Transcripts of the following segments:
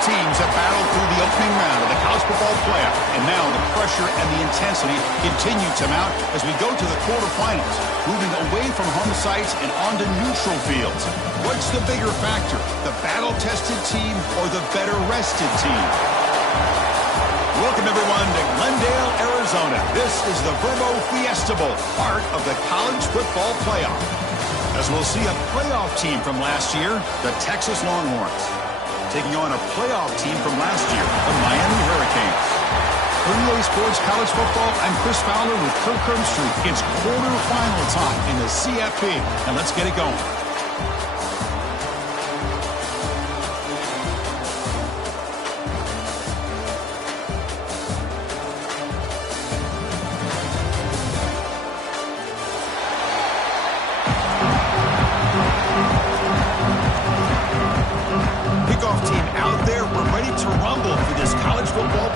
teams have battled through the opening round of the college football playoff, and now the pressure and the intensity continue to mount as we go to the quarterfinals, moving away from home sites and onto neutral fields. What's the bigger factor, the battle-tested team or the better-rested team? Welcome, everyone, to Glendale, Arizona. This is the Verbo Fiesta Bowl, part of the college football playoff. As we'll see a playoff team from last year, the Texas Longhorns, taking on a playoff team from last year, the Miami Hurricanes. For EA Sports College Football, I'm Chris Fowler with Kirk Herbstreit. It's quarterfinal time in the CFP, and let's get it going.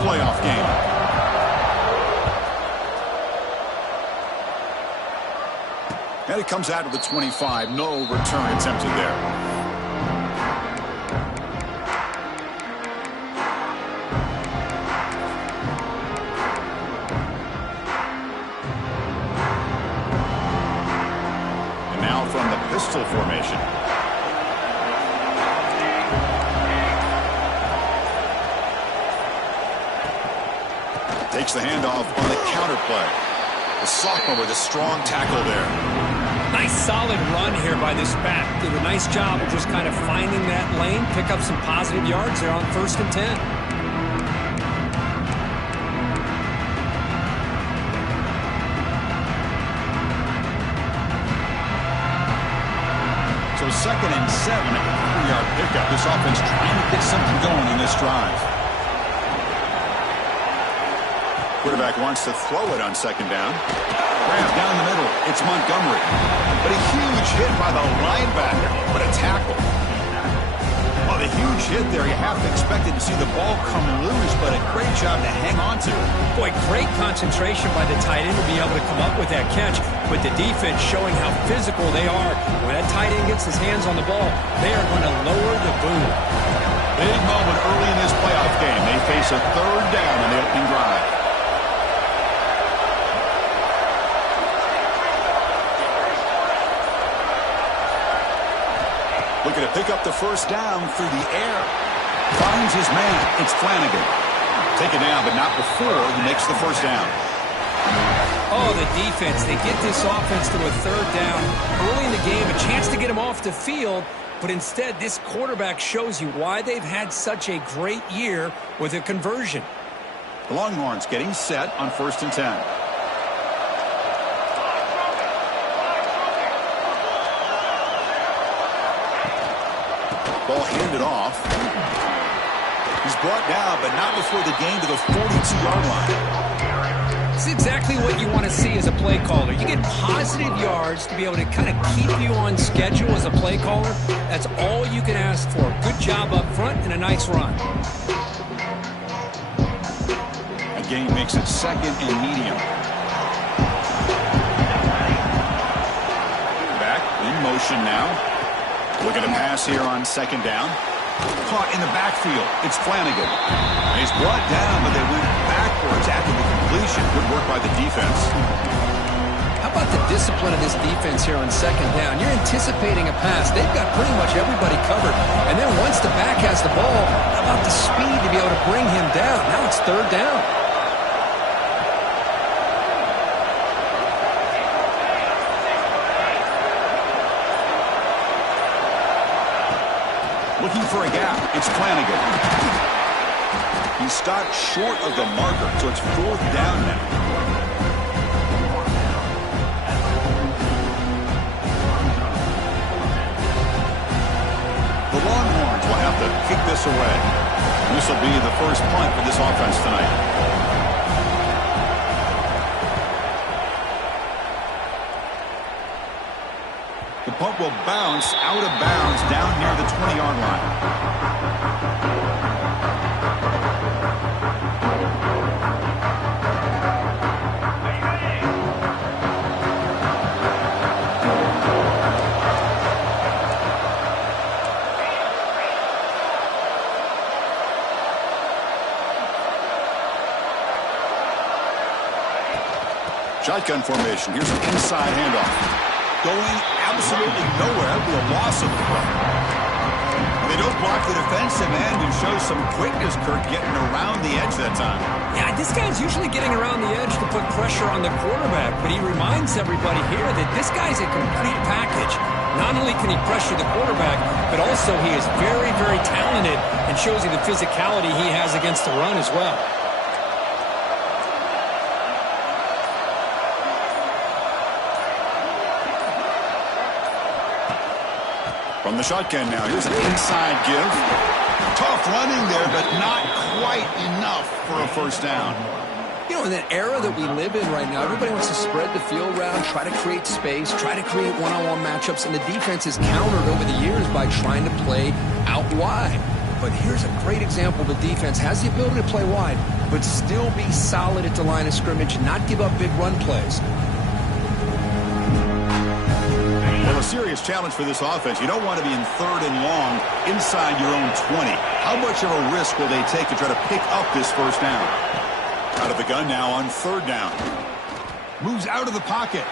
Playoff game. And it comes out of the 25. No return attempted there. And now from the pistol formation. Takes the handoff on the counter play. The sophomore with a strong tackle there. Nice solid run here by this back. Did a nice job of just kind of finding that lane, pick up some positive yards there on 1st and 10. So 2nd and 7 at the 3-yard pickup. This offense trying to get something going in this drive. Quarterback wants to throw it on 2nd down. Grab down the middle. It's Montgomery. But a huge hit by the linebacker. What a tackle. Well, the huge hit there, you have to expect it to see the ball come loose, but a great job to hang on to. Boy, great concentration by the tight end to be able to come up with that catch, with the defense showing how physical they are. When that tight end gets his hands on the ball, they are going to lower the boom. Big moment early in this playoff game. They face a 3rd down in the opening drive. Looking to pick up the 1st down through the air. Finds his man. It's Flanagan. Taken down, but not before he makes the 1st down. Oh, the defense. They get this offense to a 3rd down early in the game. A chance to get him off the field. But instead, this quarterback shows you why they've had such a great year with a conversion. The Longhorns getting set on 1st and 10. Ball handed off. He's brought down, but not before the gain to the 42-yard line. It's exactly what you want to see as a play caller. You get positive yards to be able to kind of keep you on schedule as a play caller. That's all you can ask for. Good job up front and a nice run. A gain makes it 2nd and medium. Back in motion now. Looking to pass here on 2nd down. Caught in the backfield. It's Flanagan. He's brought down, but they went backwards after the completion. Good work by the defense. How about the discipline of this defense here on 2nd down? You're anticipating a pass. They've got pretty much everybody covered. And then once the back has the ball, how about the speed to be able to bring him down? Now it's 3rd down. Looking for a gap. It's Flanagan. He stopped short of the marker, so it's 4th down now. The Longhorns will have to kick this away. This will be the first punt for this offense tonight. The punt will bounce out of bounds down near the 20-yard line. Shotgun formation. Here's an inside handoff. Going absolutely nowhere with a loss of the play. They don't block the defensive end and show some quickness, Kirk, getting around the edge that time. Yeah, this guy's usually getting around the edge to put pressure on the quarterback, but he reminds everybody here that this guy's a complete package. Not only can he pressure the quarterback, but also he is very, very talented and shows you the physicality he has against the run as well. From the shotgun now, here's an inside give. Tough running there, but not quite enough for a first down. You know, in that era that we live in right now, everybody wants to spread the field around, try to create space, try to create one-on-one matchups, and the defense has countered over the years by trying to play out wide. But here's a great example. The defense has the ability to play wide, but still be solid at the line of scrimmage, not give up big run plays. Well, a serious challenge for this offense. You don't want to be in 3rd and long inside your own 20. How much of a risk will they take to try to pick up this first down? Out of the gun now on 3rd down. Moves out of the pocket.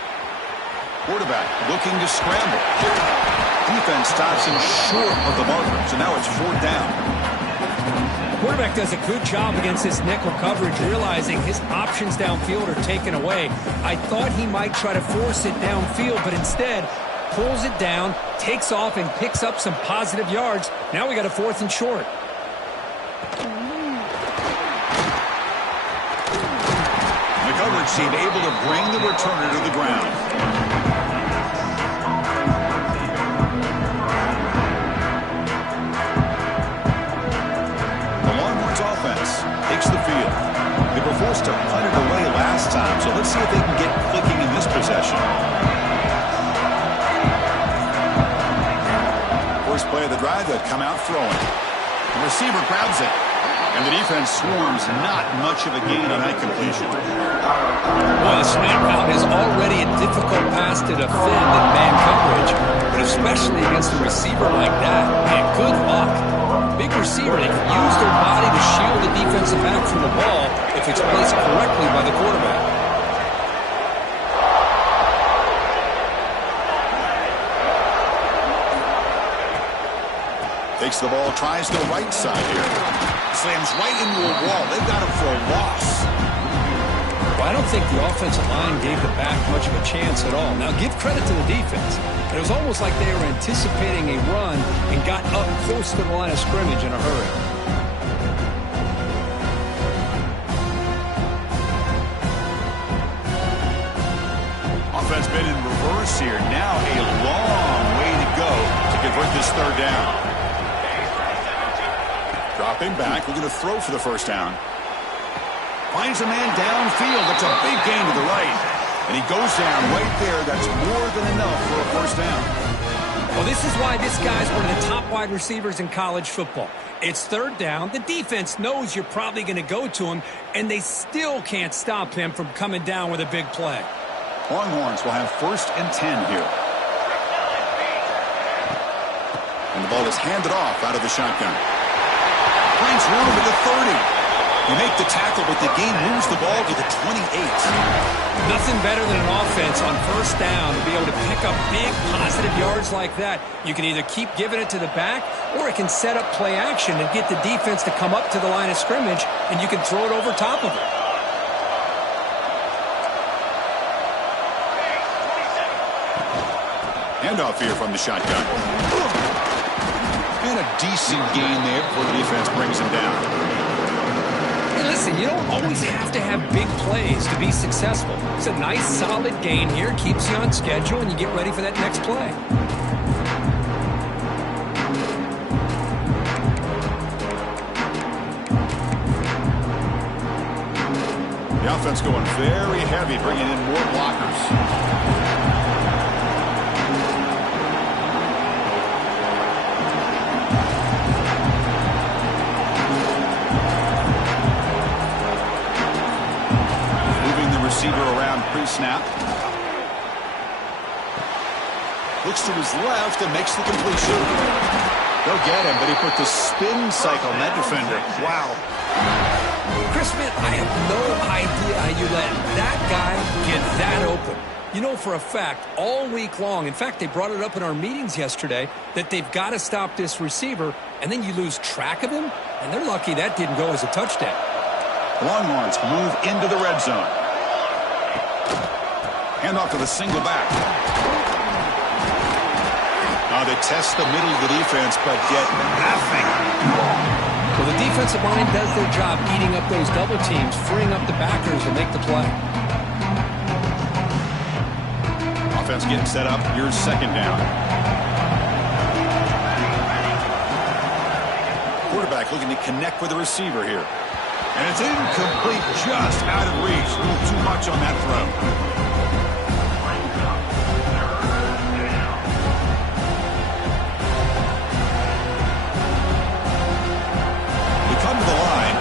Quarterback looking to scramble. Defense stops him short of the marker, so now it's 4th down. Quarterback does a good job against this nickel coverage, realizing his options downfield are taken away. I thought he might try to force it downfield, but instead pulls it down, takes off, and picks up some positive yards. Now we got a 4th and short. The coverage team able to bring the returner to the ground. The Longhorns offense takes the field. They were forced to punt it away last time, so let's see if they can get clicking in this possession. First play of the drive, they'll come out throwing. The receiver grabs it, and the defense swarms. Not much of a gain on that completion. Well, the snap route is already a difficult pass to defend in man coverage, but especially against a receiver like that, man, good luck. Big receiver, they can use their body to shield the defensive back from the ball if it's placed correctly by the quarterback. Takes the ball, tries the right side here. Slams right into a wall. They've got him for a loss. Well, I don't think the offensive line gave the back much of a chance at all. Now, give credit to the defense. It was almost like they were anticipating a run and got up close to the line of scrimmage in a hurry. Offense been in reverse here. Now a long way to go to convert this 3rd down. Dropping back, we're going to throw for the first down. Finds a man downfield. That's a big gain to the right. And he goes down right there. That's more than enough for a first down. Well, this is why this guy's one of the top wide receivers in college football. It's 3rd down. The defense knows you're probably going to go to him, and they still can't stop him from coming down with a big play. Longhorns will have 1st and 10 here. And the ball is handed off out of the shotgun. Finds room at the 30. You make the tackle, but the game moves the ball to the 28. Nothing better than an offense on 1st down to be able to pick up big positive yards like that. You can either keep giving it to the back, or it can set up play action and get the defense to come up to the line of scrimmage, and you can throw it over top of it. Handoff here from the shotgun. And a decent gain there before the defense brings him down. Hey, listen, you don't always have to have big plays to be successful. It's a nice, solid gain here. Keeps you on schedule, and you get ready for that next play. The offense going very heavy, bringing in more blockers. Receiver around pre-snap. Looks to his left and makes the completion. They'll get him, but he put the spin cycle on that defender. Wow. Chris, man, I have no idea how you let that guy get that open. You know for a fact, all week long, in fact, they brought it up in our meetings yesterday, that they've got to stop this receiver, and then you lose track of him, and they're lucky that didn't go as a touchdown. Longhorns move into the red zone. Hand off to the single back. They test the middle of the defense, but get nothing. Well, the defensive line does their job eating up those double teams, freeing up the backers to make the play. Offense getting set up. Here's second down. Quarterback looking to connect with the receiver here. And it's incomplete, just out of reach. A little too much on that throw.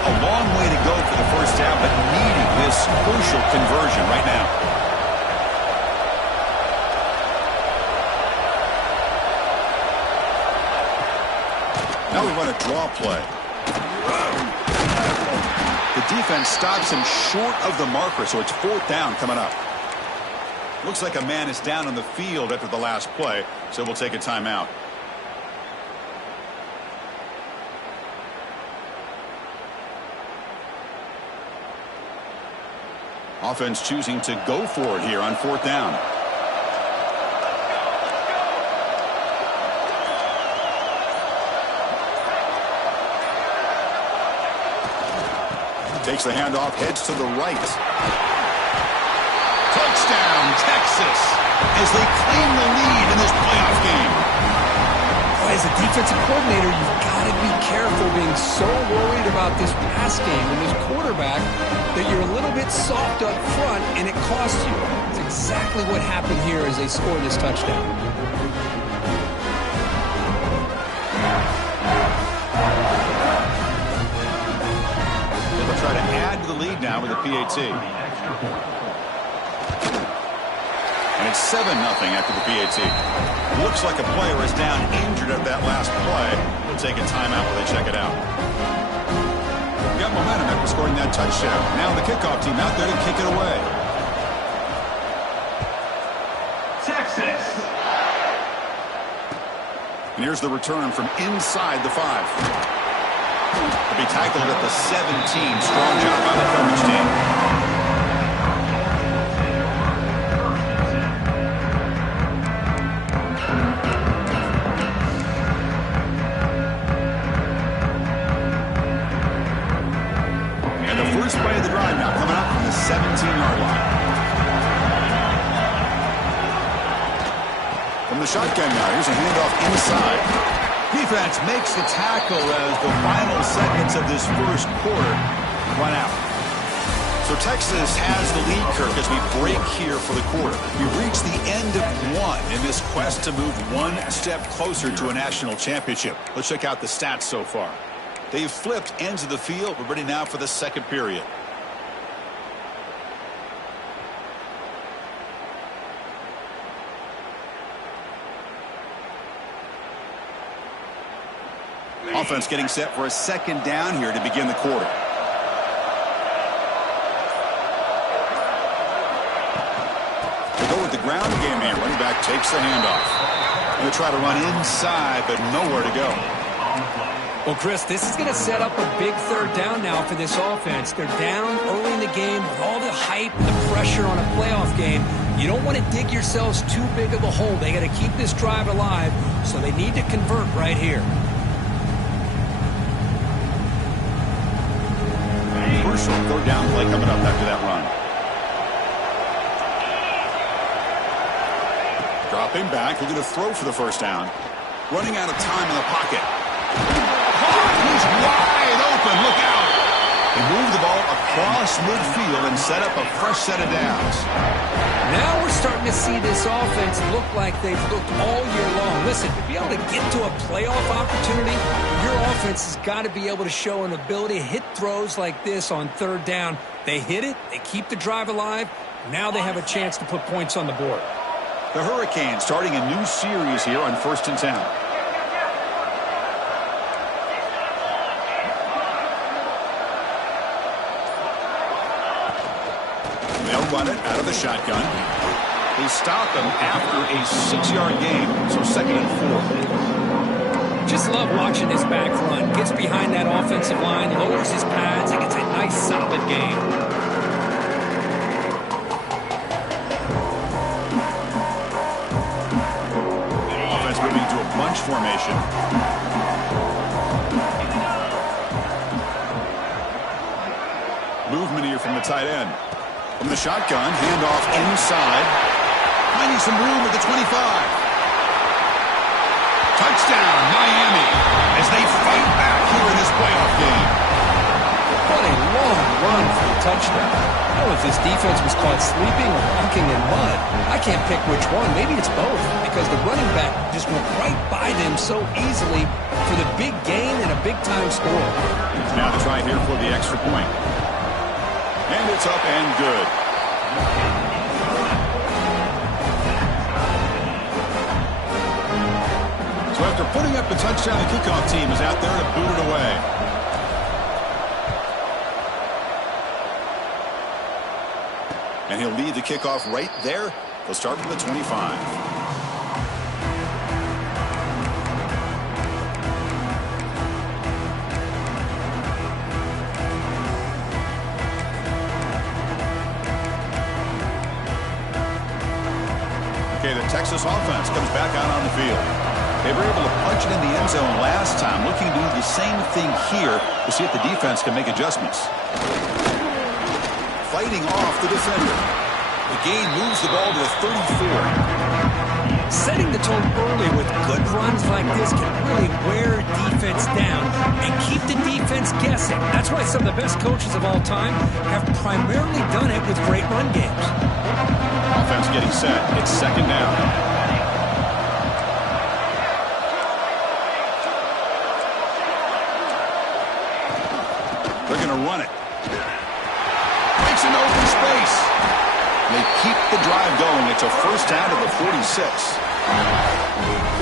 A long way to go for the first down, but needing this crucial conversion right now. Now we run a draw play. The defense stops him short of the marker, so it's fourth down coming up. Looks like a man is down on the field after the last play, so we'll take a timeout. Offense choosing to go for it here on fourth down. Takes the handoff, heads to the right. Touchdown, Texas, as they claim the lead in this playoff game. As a defensive coordinator, you've got to be careful being so worried about this pass game and this quarterback that you're a little bit soft up front and it costs you. It's exactly what happened here as they score this touchdown. They'll try to add to the lead now with a PAT. And it's 7-0 after the PAT. Looks like a player is down injured at that last play. We'll take a timeout while they check it out. Got momentum after scoring that touchdown. Now the kickoff team out there to kick it away. Texas. And here's the return from inside the 5. He'll be tackled at the 17. Strong job by the coverage team. Play of the drive now coming up from the 17-yard line. From the shotgun now, here's a handoff inside. Defense makes the tackle as the final seconds of this first quarter run out. So Texas has the lead, Kirk, as we break here for the quarter. We reach the end of one in this quest to move one step closer to a national championship. Let's check out the stats so far. They've flipped ends of the field. We're ready now for the second period. Offense getting set for a second down here to begin the quarter. They go with the ground game here. Running back takes the handoff. Going to try to run inside, but nowhere to go. Well, Chris, this is going to set up a big third down now for this offense. They're down early in the game with all the hype and the pressure on a playoff game. You don't want to dig yourselves too big of a hole. They got to keep this drive alive, so they need to convert right here. Crucial third down play coming up after that run. Dropping back, looking to throw for the first down. Running out of time in the pocket. He's wide open. Look out. They move the ball across midfield and set up a fresh set of downs. Now we're starting to see this offense look like they've looked all year long. Listen, to be able to get to a playoff opportunity, your offense has got to be able to show an ability to hit throws like this on third down. They hit it. They keep the drive alive. Now they have a chance to put points on the board. The Hurricanes starting a new series here on 1st and 10. They'll run it out of the shotgun. They stop him after a 6-yard gain, so 2nd and 4. Just love watching this back run. Gets behind that offensive line, lowers his pads, and gets a nice solid gain. Offense moving to a bunch formation. Movement here from the tight end. From the shotgun, handoff inside. Finding some room at the 25. Touchdown, Miami, as they fight back here in this playoff game. What a long run for a touchdown. I don't know if this defense was caught sleeping or walking in mud. I can't pick which one. Maybe it's both, because the running back just went right by them so easily for the big gain and a big-time score. Now the try here for the extra point. And it's up and good. So after putting up the touchdown, the kickoff team is out there to boot it away. And he'll lead the kickoff right there. They'll start from the 25. Okay, the Texas offense comes back out on the field. They were able to punch it in the end zone last time, looking to do the same thing here to see if the defense can make adjustments. Fighting off the defender. The gain moves the ball to the 34. Setting the tone early with good runs like this can really wear defense down and keep the defense guessing. That's why some of the best coaches of all time have primarily done it with great run games. Offense getting set. It's 2nd down. They're going to run it. Makes an open space. They keep the drive going. It's a 1st down to the 46.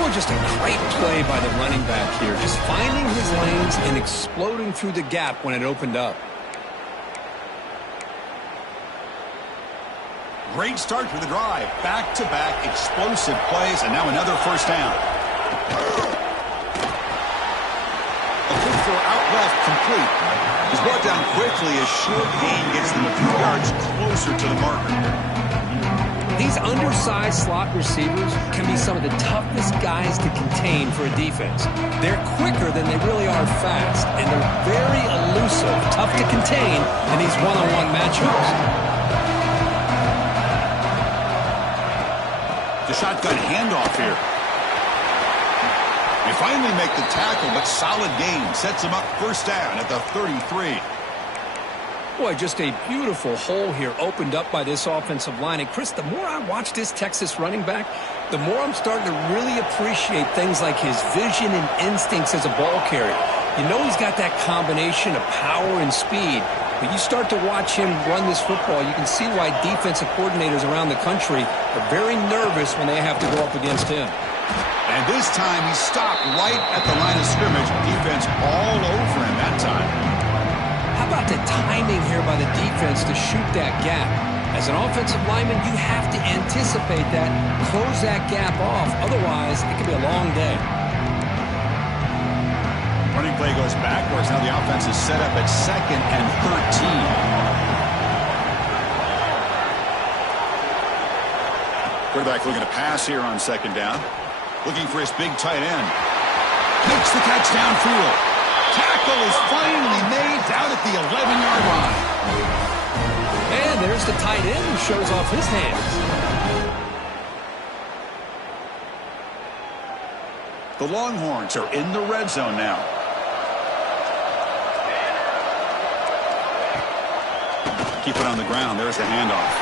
Well, just a great play by the running back here. Just finding his lanes and exploding through the gap when it opened up. Great start to the drive. Back-to-back explosive plays, and now another 1st down. A look for out left, complete. He's brought down quickly as short gain gets them a few yards closer to the marker. These undersized slot receivers can be some of the toughest guys to contain for a defense. They're quicker than they really are fast, and they're very elusive, tough to contain in these one-on-one matchups. The shotgun handoff here. They finally make the tackle, but solid gain sets them up 1st down at the 33. Boy, just a beautiful hole here opened up by this offensive line. And, Chris, the more I watch this Texas running back, the more I'm starting to really appreciate things like his vision and instincts as a ball carrier. You know he's got that combination of power and speed. But you start to watch him run this football, you can see why defensive coordinators around the country are very nervous when they have to go up against him. And this time he stopped right at the line of scrimmage. Defense all over him that time. How about the timing here by the defense to shoot that gap? As an offensive lineman, you have to anticipate that, close that gap off. Otherwise, it could be a long day. Running play goes backwards. Now the offense is set up at 2nd and 13. Quarterback looking to pass here on 2nd down. Looking for his big tight end. Makes the catch downfield. Tackle is finally made down at the 11-yard line. And there's the tight end who shows off his hands. The Longhorns are in the red zone now. Keep it on the ground. There's the handoff.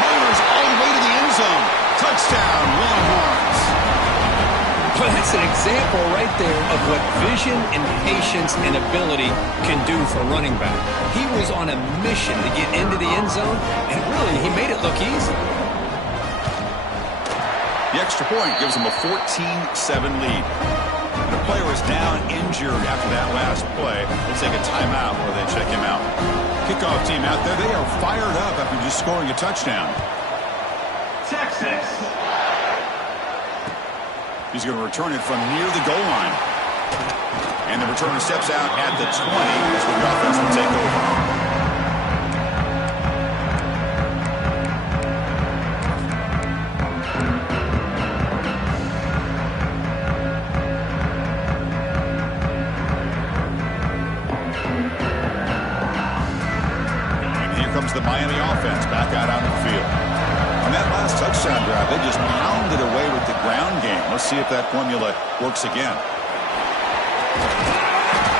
Myers all the way to the end zone. Touchdown, Longhorns. Well, that's an example right there of what vision and patience and ability can do for a running back. He was on a mission to get into the end zone, and really, he made it look easy. The extra point gives them a 14-7 lead. The player is down injured after that last play. They'll take a timeout where they check him out. Kickoff kickoff team out there, they are fired up after just scoring a touchdown. Texas. He's going to return it from near the goal line. And the returner steps out at the 20 as the offense will take over. The Miami offense back out on the field. On that last touchdown drive, they just pounded away with the ground game. Let's see if that formula works again.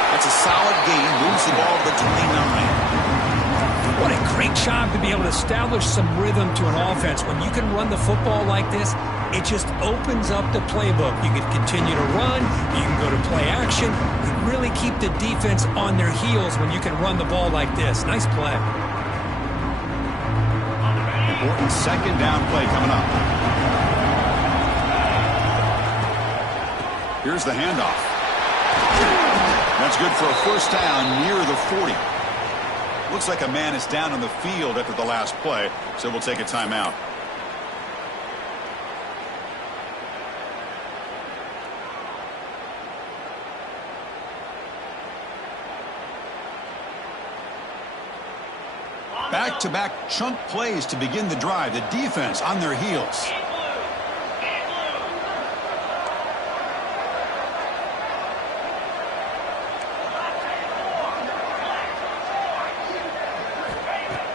That's a solid gain. Moves the ball to the 29. What a great job to be able to establish some rhythm to an offense. When you can run the football like this, it just opens up the playbook. You can continue to run. You can go to play action. You really keep the defense on their heels when you can run the ball like this. Nice play. Important second down play coming up. Here's the handoff. That's good for a first down near the 40. Looks like a man is down on the field after the last play, so we'll take a timeout. Back-to-back chunk plays to begin the drive. The defense on their heels.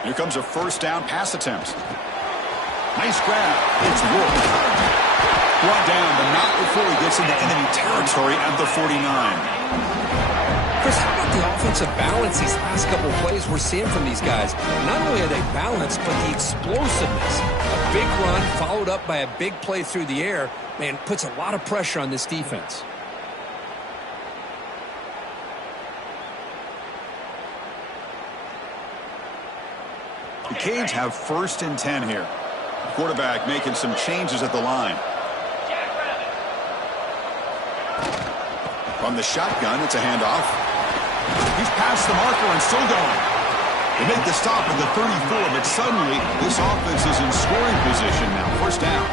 Here comes a first down pass attempt. Nice grab. It's Wolf. Brought down, but not before he gets into enemy territory at the 49. Chris, how about the offensive balance these last couple of plays we're seeing from these guys? Not only are they balanced, but the explosiveness. A big run followed up by a big play through the air, man, puts a lot of pressure on this defense. The Canes have 1st and 10 here. The quarterback making some changes at the line. From the shotgun, it's a handoff. He's past the marker and still going. They make the stop at the 34, but suddenly this offense is in scoring position now. First down.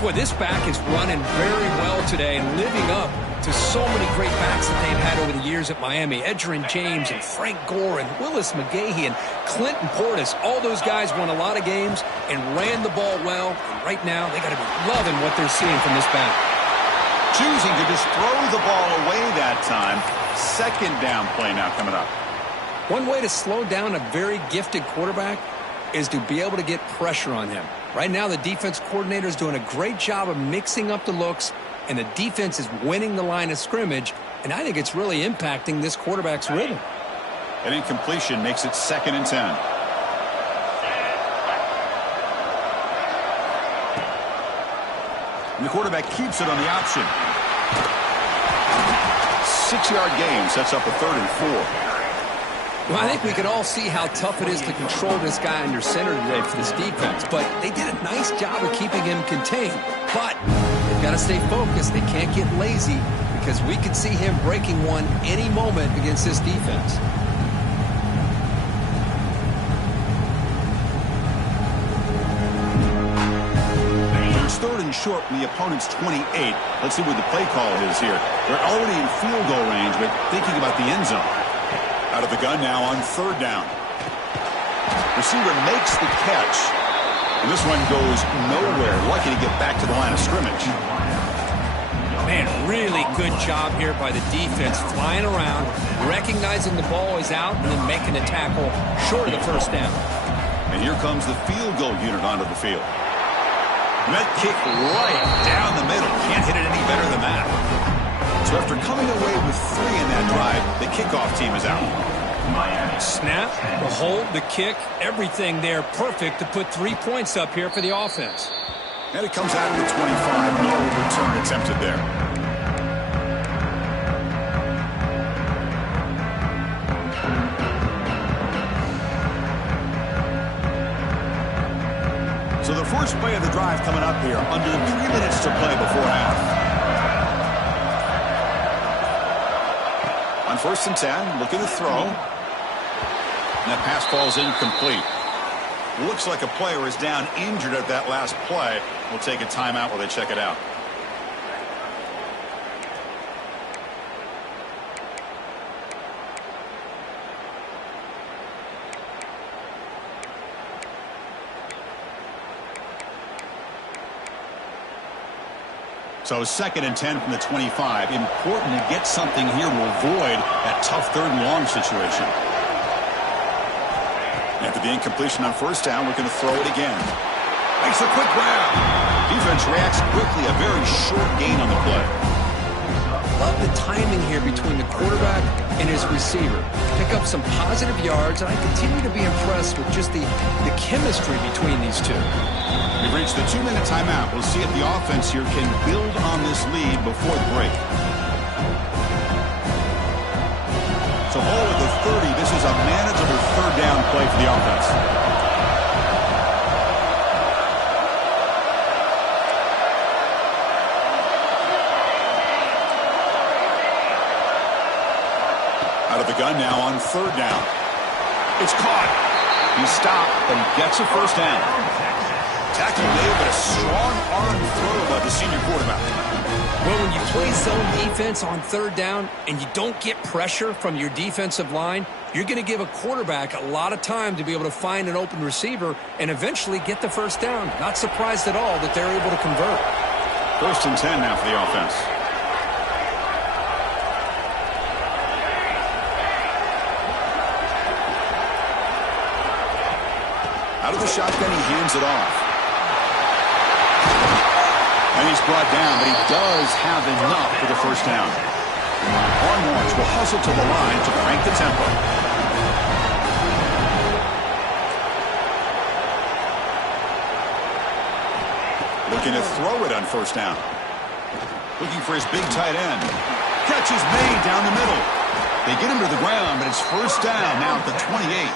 Boy, this back is running very well today and living up to so many great backs that they've had over the years at Miami. Edgerrin James and Frank Gore and Willis McGahee and Clinton Portis. All those guys won a lot of games and ran the ball well. And right now, they got to be loving what they're seeing from this back. Choosing to just throw the ball away that time. Second down play now coming up. One way to slow down a very gifted quarterback is to be able to get pressure on him. Right now, the defense coordinator is doing a great job of mixing up the looks, and the defense is winning the line of scrimmage, and I think it's really impacting this quarterback's rhythm. An incompletion makes it 2nd and 10. And the quarterback keeps it on the option. 6-yard gain sets up a 3rd and 4. Well, I think we can all see how tough it is to control this guy under center today for this defense, but they did a nice job of keeping him contained. But they've got to stay focused. They can't get lazy because we could see him breaking one any moment against this defense. It's 3rd and short from the opponent's 28. Let's see what the play call is here. They're already in field goal range, but thinking about the end zone. Out of the gun now on 3rd down. Receiver makes the catch. And this one goes nowhere. Lucky to get back to the line of scrimmage. Man, really good job here by the defense, flying around, recognizing the ball is out, and then making a tackle short of the first down. And here comes the field goal unit onto the field. And that kick right down the middle. Can't hit it any better than that. So after coming away with 3 in that drive, the kickoff team is out. Snap, the hold, the kick, everything there perfect to put 3 points up here for the offense. And it comes out of the 25. No return attempted there. So the first play of the drive coming up here. Under 3 minutes to play before half. On 1st and 10, looking to throw. And that pass falls incomplete. Looks like a player is down injured at that last play. We'll take a timeout while they check it out. So 2nd and 10 from the 25. Important to get something here to avoid that tough 3rd and long situation. After the incompletion on 1st down, we're going to throw it again. Makes a quick grab. Defense reacts quickly. A very short gain on the play. Love the timing here between the quarterback and his receiver. Pick up some positive yards, and I continue to be impressed with just the chemistry between these two. We've reached the 2-minute timeout. We'll see if the offense here can build on this lead before the break. So ball at the 30. This is a manageable 3rd down play for the offense. Out of the gun now on 3rd down. It's caught. He stopped and gets a 1st down. Tackle made, but a strong arm throw by the senior quarterback. Well, when you play zone defense on 3rd down and you don't get pressure from your defensive line, you're going to give a quarterback a lot of time to be able to find an open receiver and eventually get the 1st down. Not surprised at all that they're able to convert. 1st and 10 now for the offense. Out of the shotgun, he hands it off. And he's brought down, but he does have enough for the 1st down. Longhorns will hustle to the line to crank the tempo. Looking to throw it on 1st down. Looking for his big tight end. Catch is made down the middle. They get him to the ground, but it's 1st down now at the 28.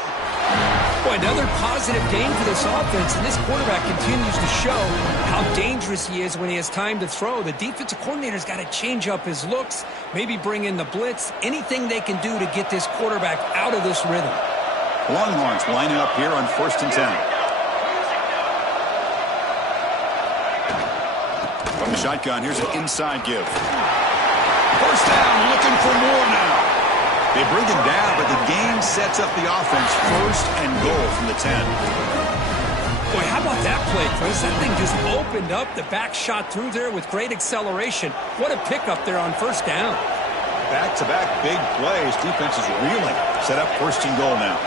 Boy, another positive game for this offense, and this quarterback continues to show how dangerous he is when he has time to throw. The defensive coordinator's got to change up his looks, maybe bring in the blitz, anything they can do to get this quarterback out of this rhythm. Longhorns lining up here on 1st and 10. From the shotgun, here's an inside give. 1st down, looking for more now. They bring him down, but the game sets up the offense 1st and goal from the 10. Boy, how about that play, Chris? That thing just opened up. The back shot through there with great acceleration. What a pickup there on 1st down. Back-to-back big plays. Defense is reeling. Set up 1st and goal now.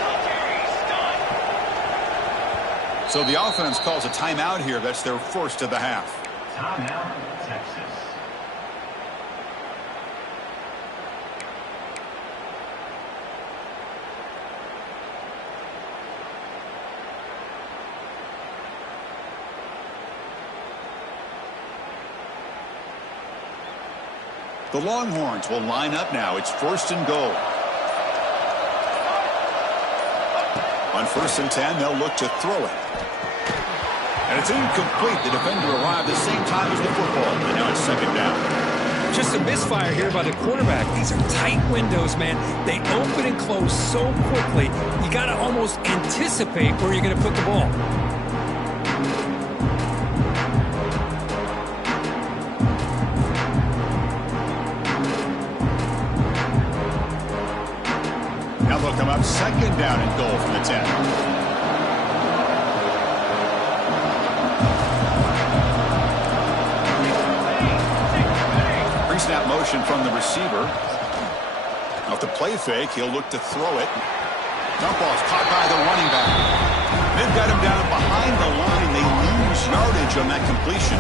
So the offense calls a timeout here. That's their 1st of the half. Timeout, Texas. The Longhorns will line up now. It's 1st and goal. On 1st and 10, they'll look to throw it. And it's incomplete. The defender arrived the same time as the football. And now it's 2nd down. Just a misfire here by the quarterback. These are tight windows, man. They open and close so quickly. You got to almost anticipate where you're going to put the ball. Now they'll come up 2nd down and goal from the 10. Pre-snap motion from the receiver. Off the play fake, he'll look to throw it. Dump ball's caught by the running back. They've got him down behind the line. They lose yardage on that completion.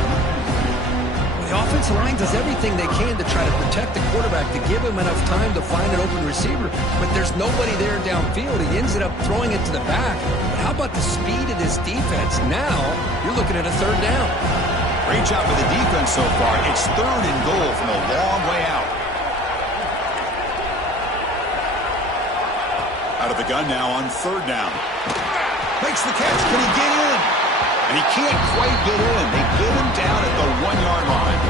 The offensive line does everything they can to try to protect the quarterback, to give him enough time to find an open receiver, but there's nobody there downfield. He ends up throwing it to the back. But how about the speed of this defense? Now you're looking at a 3rd down. Great job for the defense so far. It's 3rd and goal from a long way out. Out of the gun now on 3rd down. Makes the catch. Can he get in? And he can't quite get in. They get him down at the 1-yard line.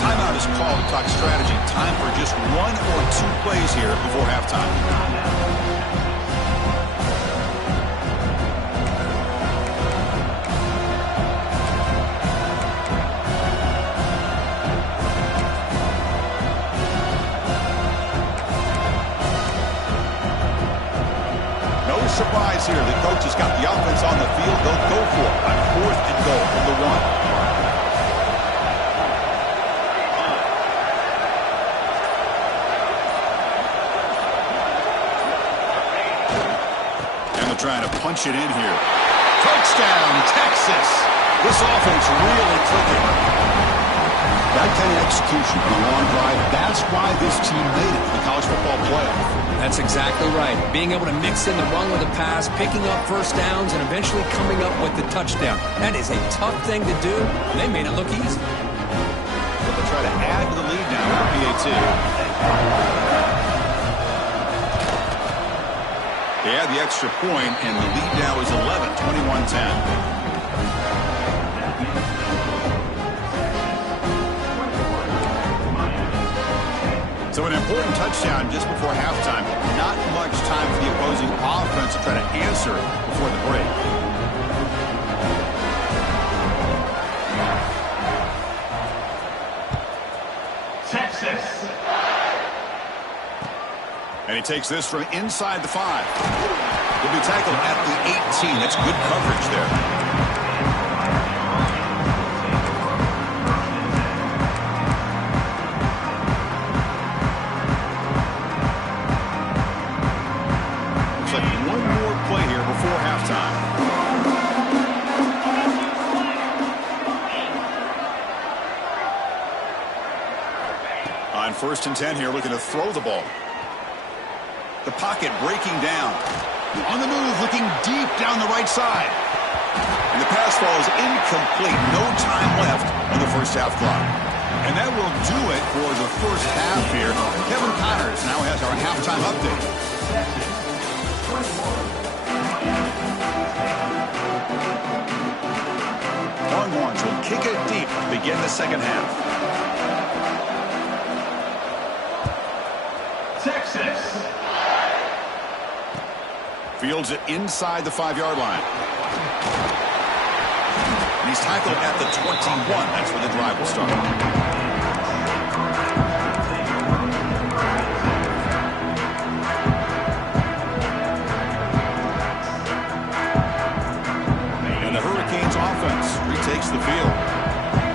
Timeout is called to talk strategy. Time for just 1 or 2 plays here before halftime. surprise here. The coach has got the offense on the field. They'll go for it on 4th and goal from the 1. Trying to punch it in here. Touchdown, Texas. This offense really clicking. That kind of execution on a long drive, that's why this team made it to the college football playoff. That's exactly right. Being able to mix in the run with the pass, picking up first downs, and eventually coming up with the touchdown. That is a tough thing to do, and they made it look easy. But they'll try to add to the lead now with the PAT. They add the extra point, and the lead now is 11, 21-10. So an important touchdown just before halftime. Not much time for the opposing offense to try to answer before the break. Texas. And he takes this from inside the 5. He'll be tackled at the 18. That's good coverage there. Looks like one more play here before halftime. On 1st and 10 here, looking to throw the ball. The pocket breaking down. On the move, looking deep down the right side. And the pass falls incomplete. No time left on the first half clock. And that will do it for the first half here. Kevin Connors now has our halftime update. Longhorns will kick it deep to begin the second half. Texas. Fields it inside the 5-yard line. And he's tackled at the 21. That's where the drive will start. And the Hurricanes offense retakes the field.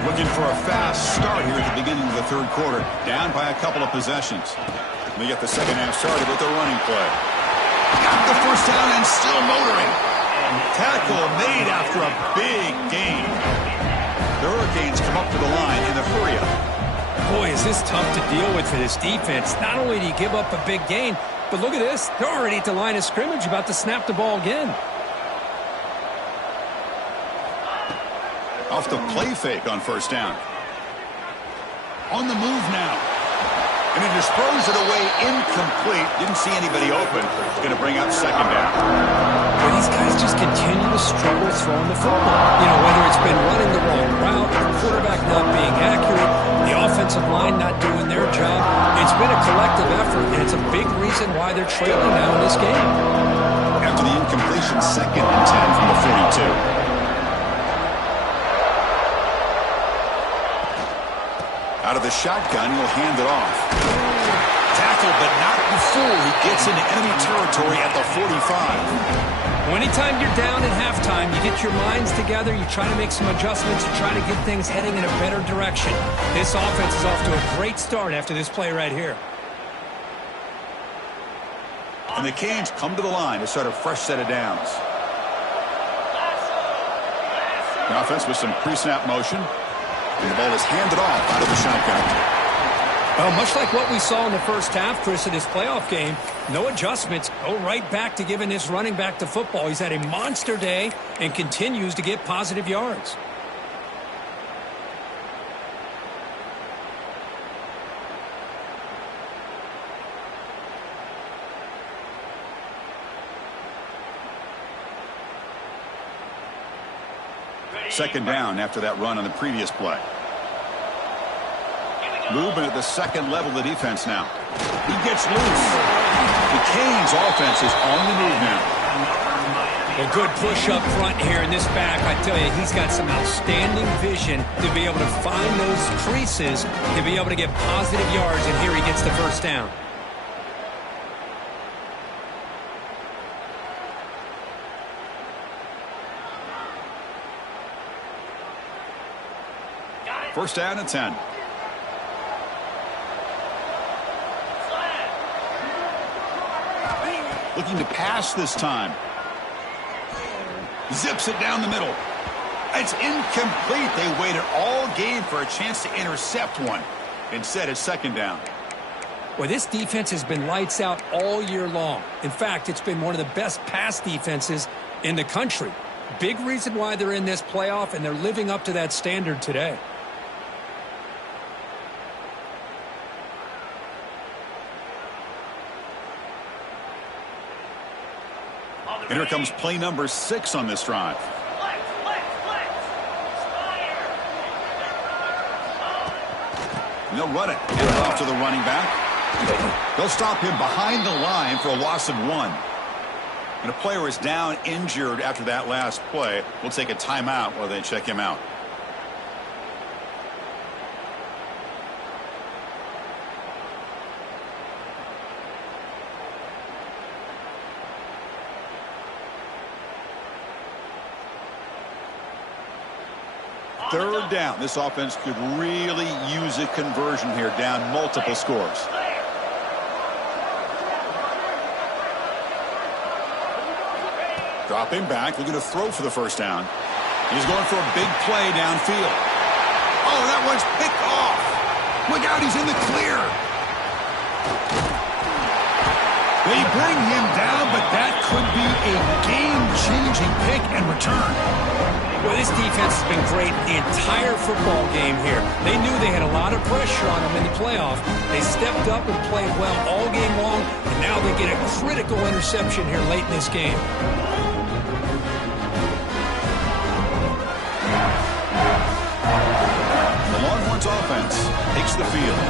Looking for a fast start here at the beginning of the third quarter. Down by a couple of possessions. And they get the second half started with the running play. Got the first down and still motoring. Tackle made after a big gain. The Hurricanes come up to the line in the hurry up. Boy, is this tough to deal with for this defense. Not only do you give up a big gain, but look at this. They're already at the line of scrimmage, about to snap the ball again. Off the play fake on first down. On the move now. And he just throws it away incomplete. Didn't see anybody open. Going to bring up second down. But these guys just continue to struggle throwing the football. You know, whether it's been running the wrong route, the quarterback not being accurate, the offensive line not doing their job. It's been a collective effort, and it's a big reason why they're trailing now in this game. After the incompletion, 2nd and 10 from the 42. Out of the shotgun, he'll hand it off. Tackle, but not before he gets into enemy territory at the 45. Well, anytime you're down at halftime, you get your minds together, you try to make some adjustments, you try to get things heading in a better direction. This offense is off to a great start after this play right here. And the Canes come to the line to start a fresh set of downs. The offense with some pre-snap motion. And the ball is handed off out of the shotgun. Well, much like what we saw in the first half, Chris, in this playoff game, no adjustments. Go right back to giving this running back to football. He's had a monster day and continues to get positive yards. Second down after that run on the previous play. Movement at the second level of the defense now. He gets loose. The Canes offense is on the move now. A good push up front here in this back. I tell you, he's got some outstanding vision to be able to find those creases, to be able to get positive yards, and here he gets the first down. First down and 10. Looking to pass this time. Zips it down the middle. It's incomplete. They waited all game for a chance to intercept one. Instead, it's second down. Well, this defense has been lights out all year long. In fact, it's been one of the best pass defenses in the country. Big reason why they're in this playoff, and they're living up to that standard today. And here comes play number 6 on this drive. And they'll run it. And off to the running back. They'll stop him behind the line for a loss of 1. And a player is down injured after that last play. We'll take a timeout while they check him out. Third down. This offense could really use a conversion here, down multiple scores. Dropping back, looking to throw for the first down. He's going for a big play downfield. Oh, that one's picked off. Look out, he's in the clear. They bring him down, but that could be a game-changing pick and return. Well, this defense has been great the entire football game here. They knew they had a lot of pressure on them in the playoff. They stepped up and played well all game long, and now they get a critical interception here late in this game. The Longhorns offense takes the field.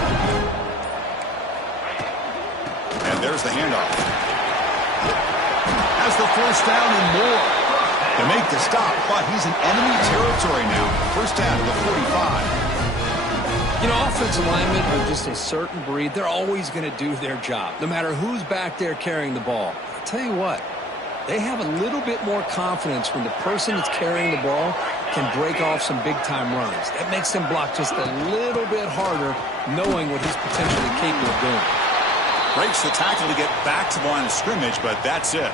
And there's the handoff. Has the first down and more. To make the stop, but he's in enemy territory now. First down to the 45. You know, offensive linemen are just a certain breed. They're always going to do their job, no matter who's back there carrying the ball. I'll tell you what, they have a little bit more confidence when the person that's carrying the ball can break off some big-time runs. That makes them block just a little bit harder, knowing what he's potentially capable of doing. Breaks the tackle to get back to the line of scrimmage, but that's it.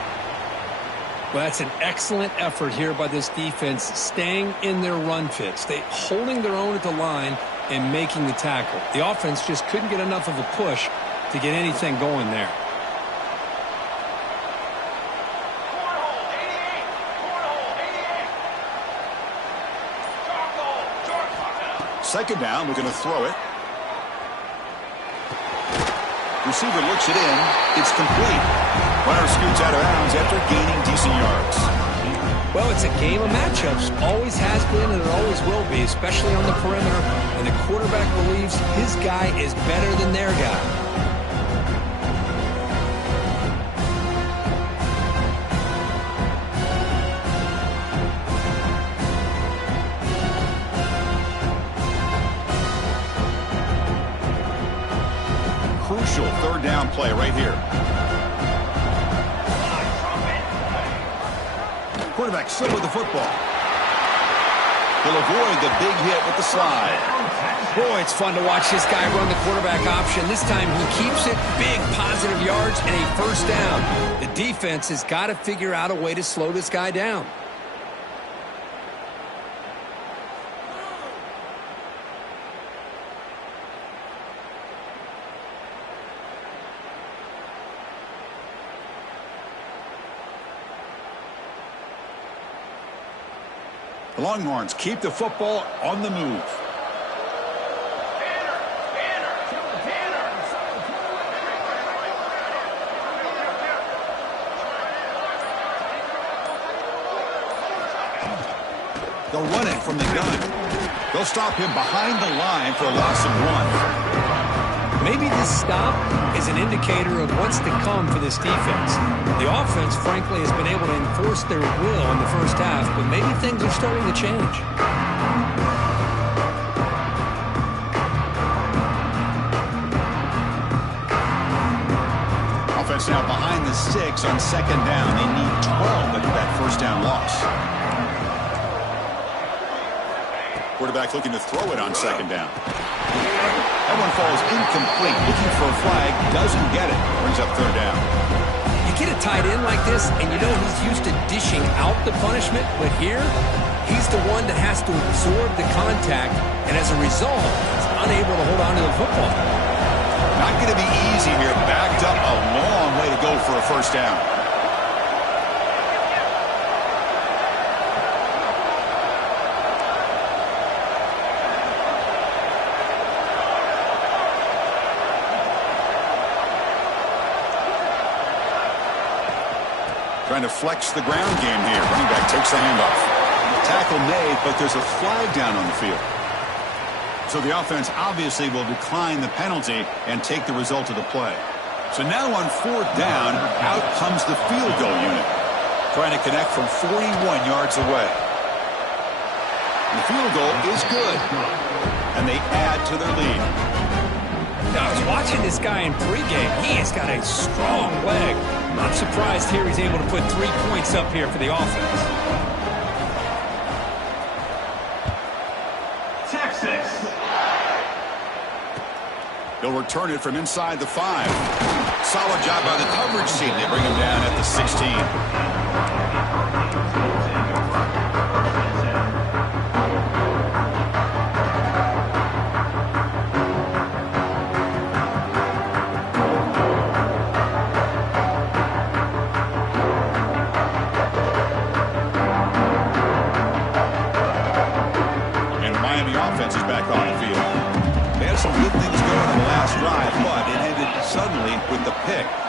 Well, that's an excellent effort here by this defense, staying in their run fits. They holding their own at the line and making the tackle. The offense just couldn't get enough of a push to get anything going there. Second down, we're going to throw it. Receiver looks it in. It's complete. Runner scoots out of bounds after gaining decent yards. Well, it's a game of matchups. Always has been and it always will be, especially on the perimeter. And the quarterback believes his guy is better than their guy. Crucial third down play right here. Quarterback still with the football. He'll avoid the big hit with the slide. Boy, it's fun to watch this guy run the quarterback option. This time he keeps it, big positive yards, and a first down. The defense has got to figure out a way to slow this guy down. The Longhorns keep the football on the move. They'll run it from the gun. They'll stop him behind the line for a loss of 1. Maybe this stop is an indicator of what's to come for this defense. The offense, frankly, has been able to enforce their will in the first half, but maybe things are starting to change. Offense now behind the 6 on second down. They need 12 to get that first down loss. Quarterback looking to throw it on second down. That one falls incomplete. Looking for a flag. Doesn't get it. Brings up third down. You get a tight end like this, and you know he's used to dishing out the punishment, but here, he's the one that has to absorb the contact, and as a result, he's unable to hold on to the football. Not going to be easy here. Backed up a long way to go for a first down. Trying to flex the ground game here. Running back takes the handoff. Tackle made, but there's a flag down on the field. So the offense obviously will decline the penalty and take the result of the play. So now on fourth down, out comes the field goal unit. Trying to connect from 41 yards away. The field goal is good. And they add to their lead. Now, I was watching this guy in pregame. He has got a strong leg. I'm surprised here he's able to put 3 points up here for the offense. Texas. They'll return it from inside the 5. Solid job by the coverage team. They bring him down at the 16.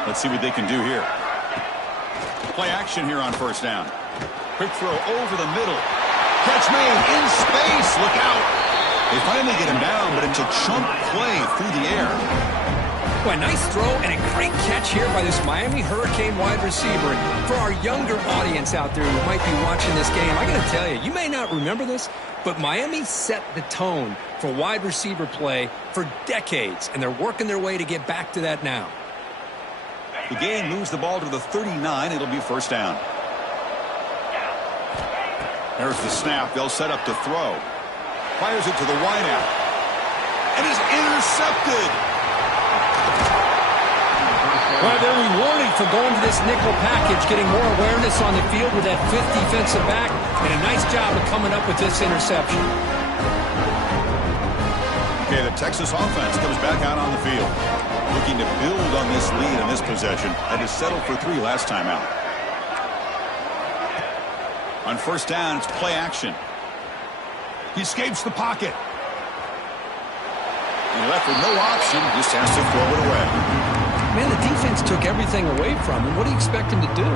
Let's see what they can do here. Play action here on first down. Quick throw over the middle. Catch made in space. Look out. They finally get him down, but it's a chunk play through the air. Well, a nice throw and a great catch here by this Miami Hurricane wide receiver. And for our younger audience out there who might be watching this game, I got to tell you, you may not remember this, but Miami set the tone for wide receiver play for decades, and they're working their way to get back to that now. The game moves the ball to the 39. It'll be first down. There's the snap. They'll set up to throw. Fires it to the wideout. And he's intercepted. Well, they're rewarded for going to this nickel package, getting more awareness on the field with that fifth defensive back, and a nice job of coming up with this interception. Okay, the Texas offense comes back out on the field. Looking to build on this lead in this possession that is settled for 3 last time out. On first down, it's play action. He escapes the pocket. He left with no option, just has to throw it away. Man, the defense took everything away from him. What do you expect him to do?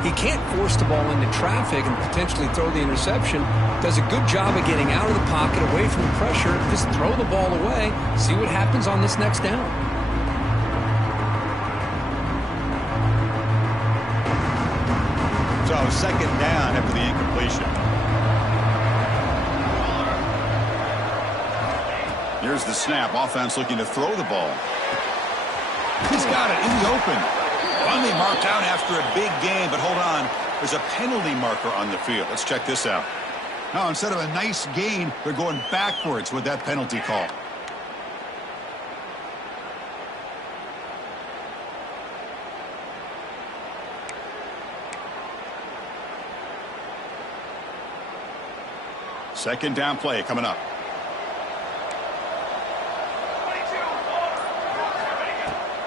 He can't force the ball into traffic and potentially throw the interception. Does a good job of getting out of the pocket, away from the pressure. Just throw the ball away. See what happens on this next down. So second down after the incompletion. Here's the snap. Offense looking to throw the ball. He's got it in the open. Finally marked out after a big game, but hold on. There's a penalty marker on the field. Let's check this out. Now, instead of a nice gain, they're going backwards with that penalty call. Second down play coming up.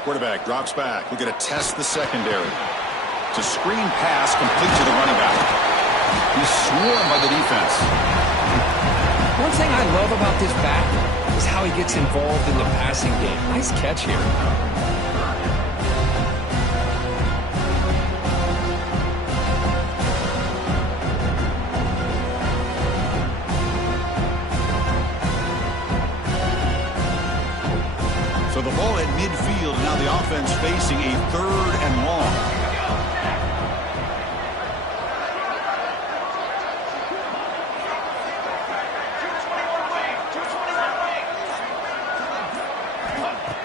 Quarterback drops back. We're going to test the secondary. It's a screen pass complete to the running back. He's swarmed by the defense. One thing I love about this back is how he gets involved in the passing game. Nice catch here. So the ball at midfield, now the offense facing a 3rd and long.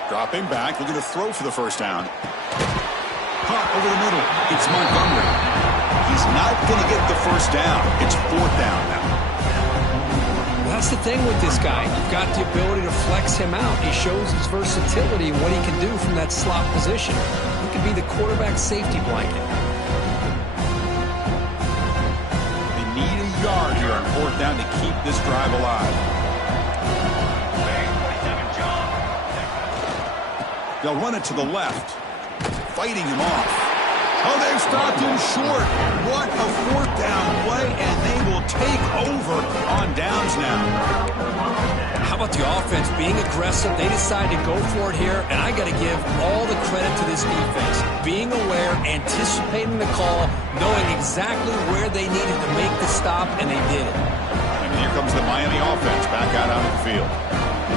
Dropping back, looking to throw for the first down. Caught over the middle. It's Montgomery. He's not going to get the first down. It's 4th down now. That's the thing with this guy. You've got the ability to flex him out. He shows his versatility and what he can do from that slot position. He could be the quarterback safety blanket. They need a yard here on 4th down to keep this drive alive. They'll run it to the left, fighting him off. Oh, they've stopped him short. What a 4th down play, and they will take over on downs now. How about the offense being aggressive? They decide to go for it here, and I got to give all the credit to this defense. Being aware, anticipating the call, knowing exactly where they needed to make the stop, and they did. And here comes the Miami offense back out onto the field.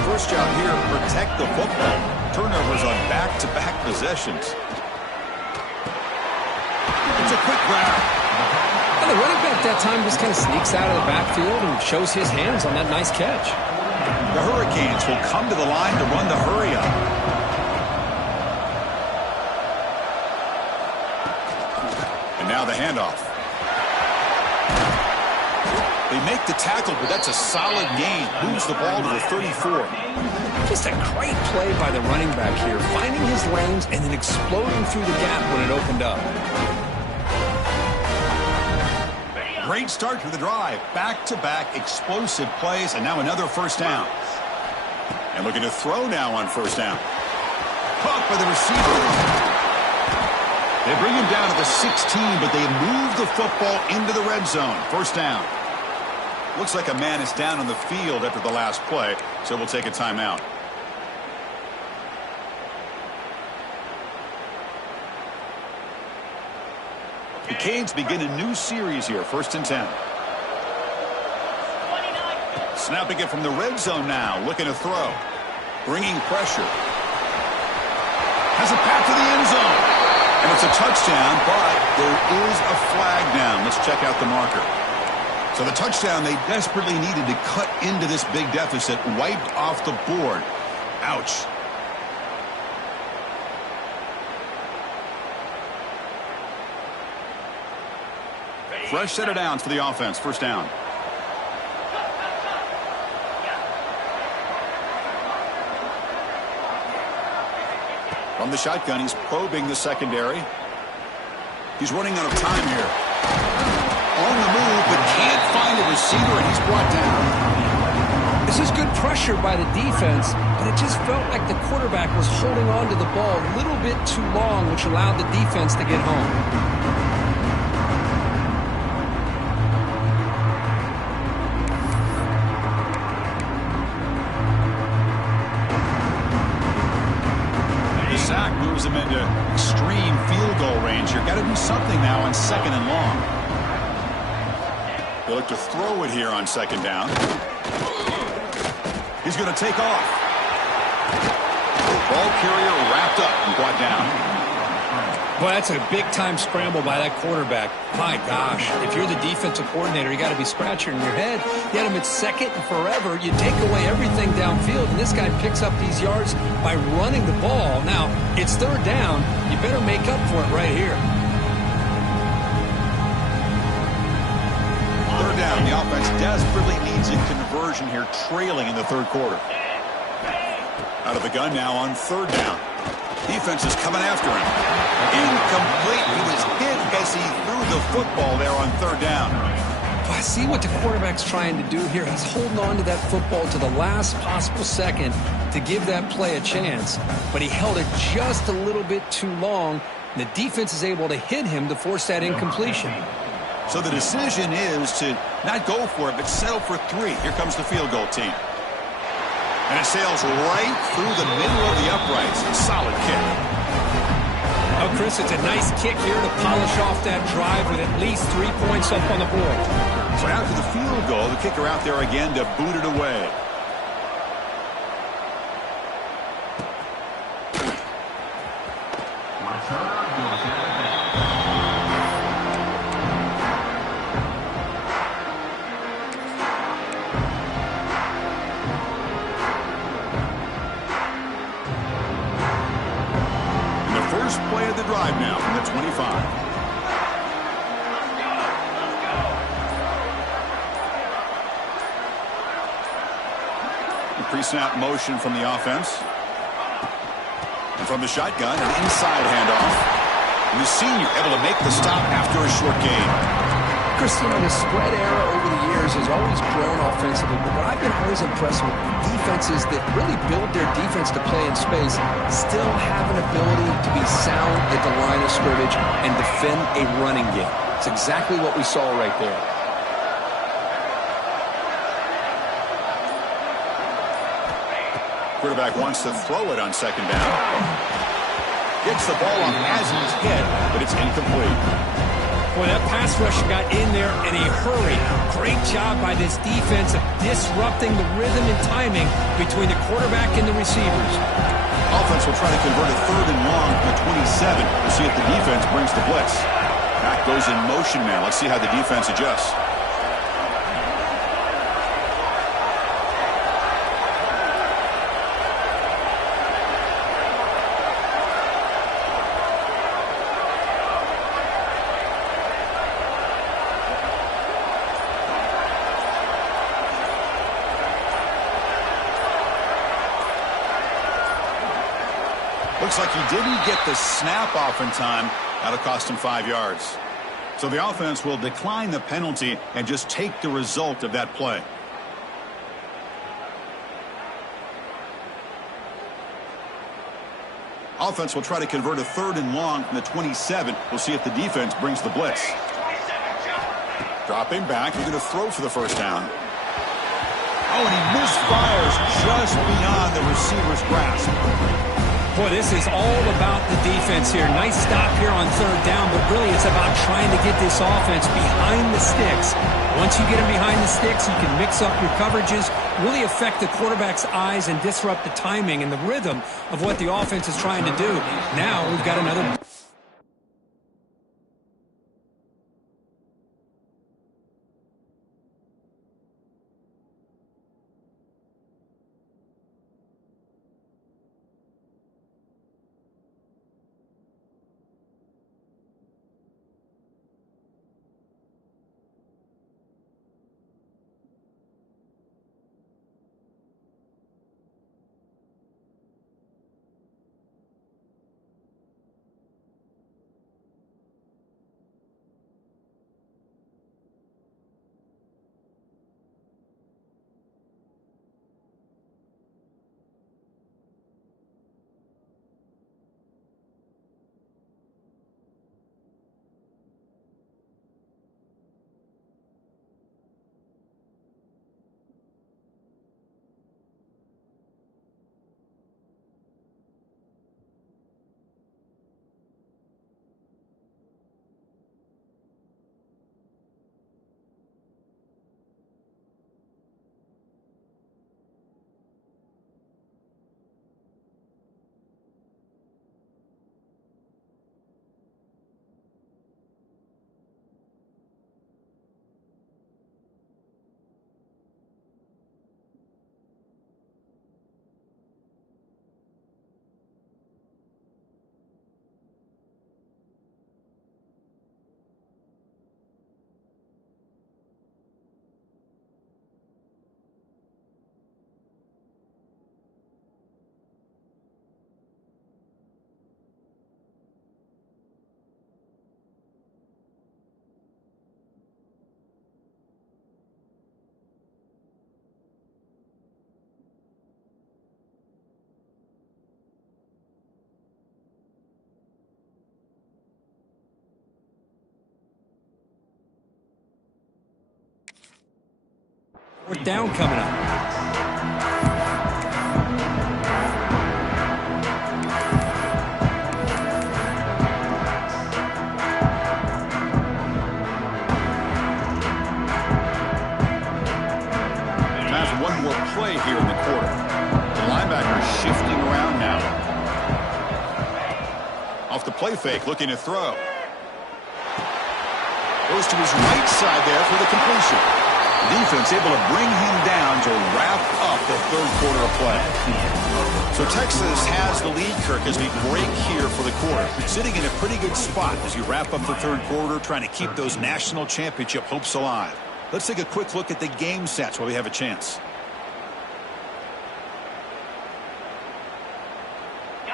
First job here, protect the football. Turnovers on back-to-back possessions. It's a quick grab. And the running back that time just kind of sneaks out of the backfield and shows his hands on that nice catch. The Hurricanes will come to the line to run the hurry up. And now the handoff. They make the tackle, but that's a solid gain. Moves the ball to the 34. Just a great play by the running back here, finding his lanes and then exploding through the gap when it opened up. Great start to the drive. Back-to-back explosive plays, and now another first down. And looking to throw now on first down. Caught by the receiver. They bring him down to the 16, but they move the football into the red zone. First down. Looks like a man is down on the field after the last play, so we'll take a timeout. The Canes begin a new series here, 1st and 10. Snapping it from the red zone now, looking to throw. Bringing pressure. Has a pass to the end zone. And it's a touchdown, but there is a flag down. Let's check out the marker. So the touchdown they desperately needed to cut into this big deficit, wiped off the board. Ouch. Fresh set of downs for the offense. First down. From the shotgun, he's probing the secondary. He's running out of time here. On the move, but can't find a receiver, and he's brought down. This is good pressure by the defense, but it just felt like the quarterback was holding on to the ball a little bit too long, which allowed the defense to get home. Sack moves him into extreme field goal range here. Got to do something now on 2nd and long. They look to throw it here on 2nd down. He's going to take off. Ball carrier wrapped up and brought down. Well, that's a big-time scramble by that quarterback. My gosh, if you're the defensive coordinator, you got to be scratching your head. You had him at 2nd and forever. You take away everything downfield, and this guy picks up these yards by running the ball. Now, it's 3rd down. You better make up for it right here. 3rd down. The offense desperately needs a conversion here, trailing in the 3rd quarter. Out of the gun now on 3rd down. Defense is coming after him. Incomplete. He was hit as he threw the football there on 3rd down. Well, I see what the quarterback's trying to do here. He's holding on to that football to the last possible second to give that play a chance. But he held it just a little bit too long. And the defense is able to hit him to force that incompletion. So the decision is to not go for it, but settle for 3. Here comes the field goal team. And it sails right through the middle of the uprights. Solid kick. Oh, Chris, it's a nice kick here to polish off that drive with at least 3 points up on the board. So after the field goal, the kicker out there again to boot it away. Play of the drive now from the 25. Pre-snap motion from the offense. And from the shotgun, an inside handoff. And the senior able to make the stop after a short gain. Christian, the spread era over the years has always grown offensively, but what I've been always impressed with defenses that really build their defense to play in space still have an ability to be sound at the line of scrimmage and defend a running game. It's exactly what we saw right there. Quarterback wants to throw it on second down. Gets the ball off as he's hit, but it's incomplete. Boy, that pass rush got in there in a hurry. Great job by this defense of disrupting the rhythm and timing between the quarterback and the receivers. Offense will try to convert a 3rd and long from the 27. We'll see if the defense brings the blitz. Back goes in motion now. Let's see how the defense adjusts. Looks like he didn't get the snap off in time. That'll cost him 5 yards. So the offense will decline the penalty and just take the result of that play. Offense will try to convert a 3rd and long from the 27. We'll see if the defense brings the blitz. Dropping back, he's going to throw for the first down. Oh, and he misfires just beyond the receiver's grasp. Boy, this is all about the defense here. Nice stop here on 3rd down, but really it's about trying to get this offense behind the sticks. Once you get them behind the sticks, you can mix up your coverages, really affect the quarterback's eyes and disrupt the timing and the rhythm of what the offense is trying to do. Now we've got another... Fourth down coming up. Time for one more play here in the quarter. The linebacker shifting around now. Off the play fake, looking to throw. Goes to his right side there for the completion. Defense able to bring him down to wrap up the 3rd quarter of play. So Texas has the lead, Kirk, as we break here for the quarter. Sitting in a pretty good spot as you wrap up the 3rd quarter, trying to keep those national championship hopes alive. Let's take a quick look at the game sets while we have a chance.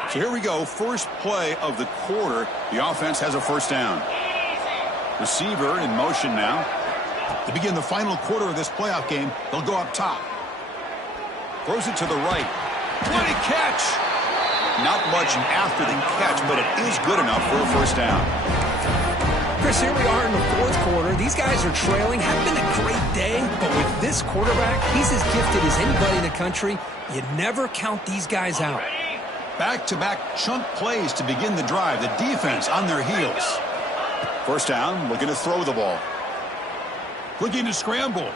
So here we go, first play of the quarter. The offense has a first down. Receiver in motion now. To begin the final quarter of this playoff game, they'll go up top. Throws it to the right. What a catch! Not much after the catch, but it is good enough for a first down. Chris, here we are in the fourth quarter. These guys are trailing. Have been a great day, but with this quarterback, he's as gifted as anybody in the country. You never count these guys out. Back-to-back chunk plays to begin the drive. The defense on their heels. First down, looking to throw the ball. Looking to scramble.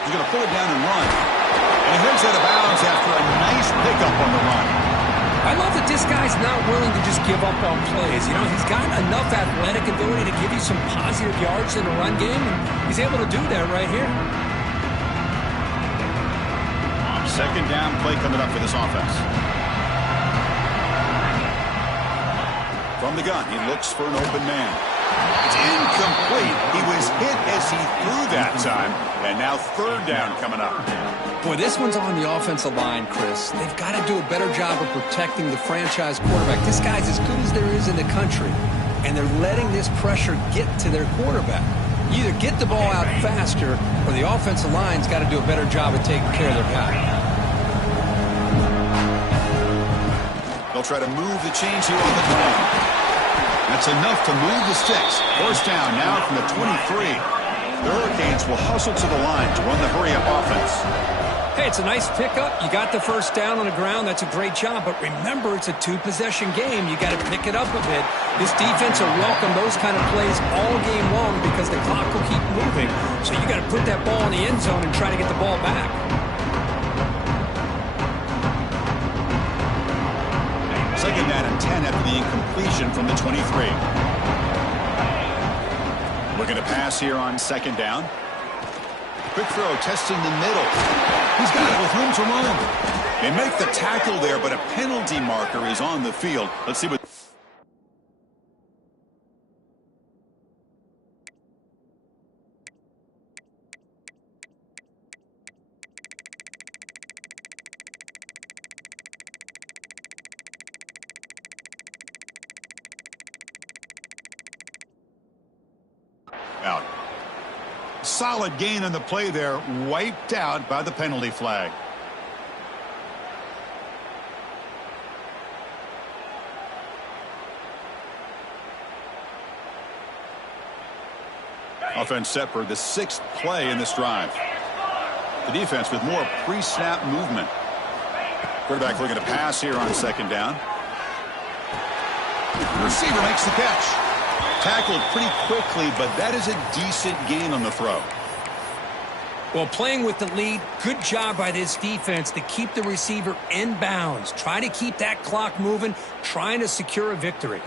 He's going to pull it down and run. And he heads out of bounds after a nice pickup on the run. I love that this guy's not willing to just give up on plays. You know, he's got enough athletic ability to give you some positive yards in the run game, and he's able to do that right here. Second down play coming up for this offense. From the gun, he looks for an open man. It's incomplete. He was hit as he threw that time, and now third down coming up. Boy, this one's on the offensive line, Chris. They've got to do a better job of protecting the franchise quarterback. This guy's as good as there is in the country, and they're letting this pressure get to their quarterback. You either get the ball out faster, or the offensive line's got to do a better job of taking care of their guy. They'll try to move the chains here on the ground. That's enough to move the sticks. First down now from the 23. The Hurricanes will hustle to the line to run the hurry-up offense. Hey, it's a nice pickup. You got the first down on the ground. That's a great job. But remember, it's a two-possession game. You got to pick it up a bit. This defense will welcome those kind of plays all game long because the clock will keep moving. So you got to put that ball in the end zone and try to get the ball back. Second down and 10 after the incompletion from the 23. Looking to pass here on second down. Quick throw, testing the middle. He's got it with room to run. They make the tackle there, but a penalty marker is on the field. Let's see what... out. Solid gain on the play there, wiped out by the penalty flag. Offense set for the sixth play in this drive. The defense with more pre-snap movement. Quarterback looking to pass here on second down. The receiver makes the catch. Tackled pretty quickly, but that is a decent gain on the throw. Well, playing with the lead, good job by this defense to keep the receiver in bounds. Try to keep that clock moving, trying to secure a victory.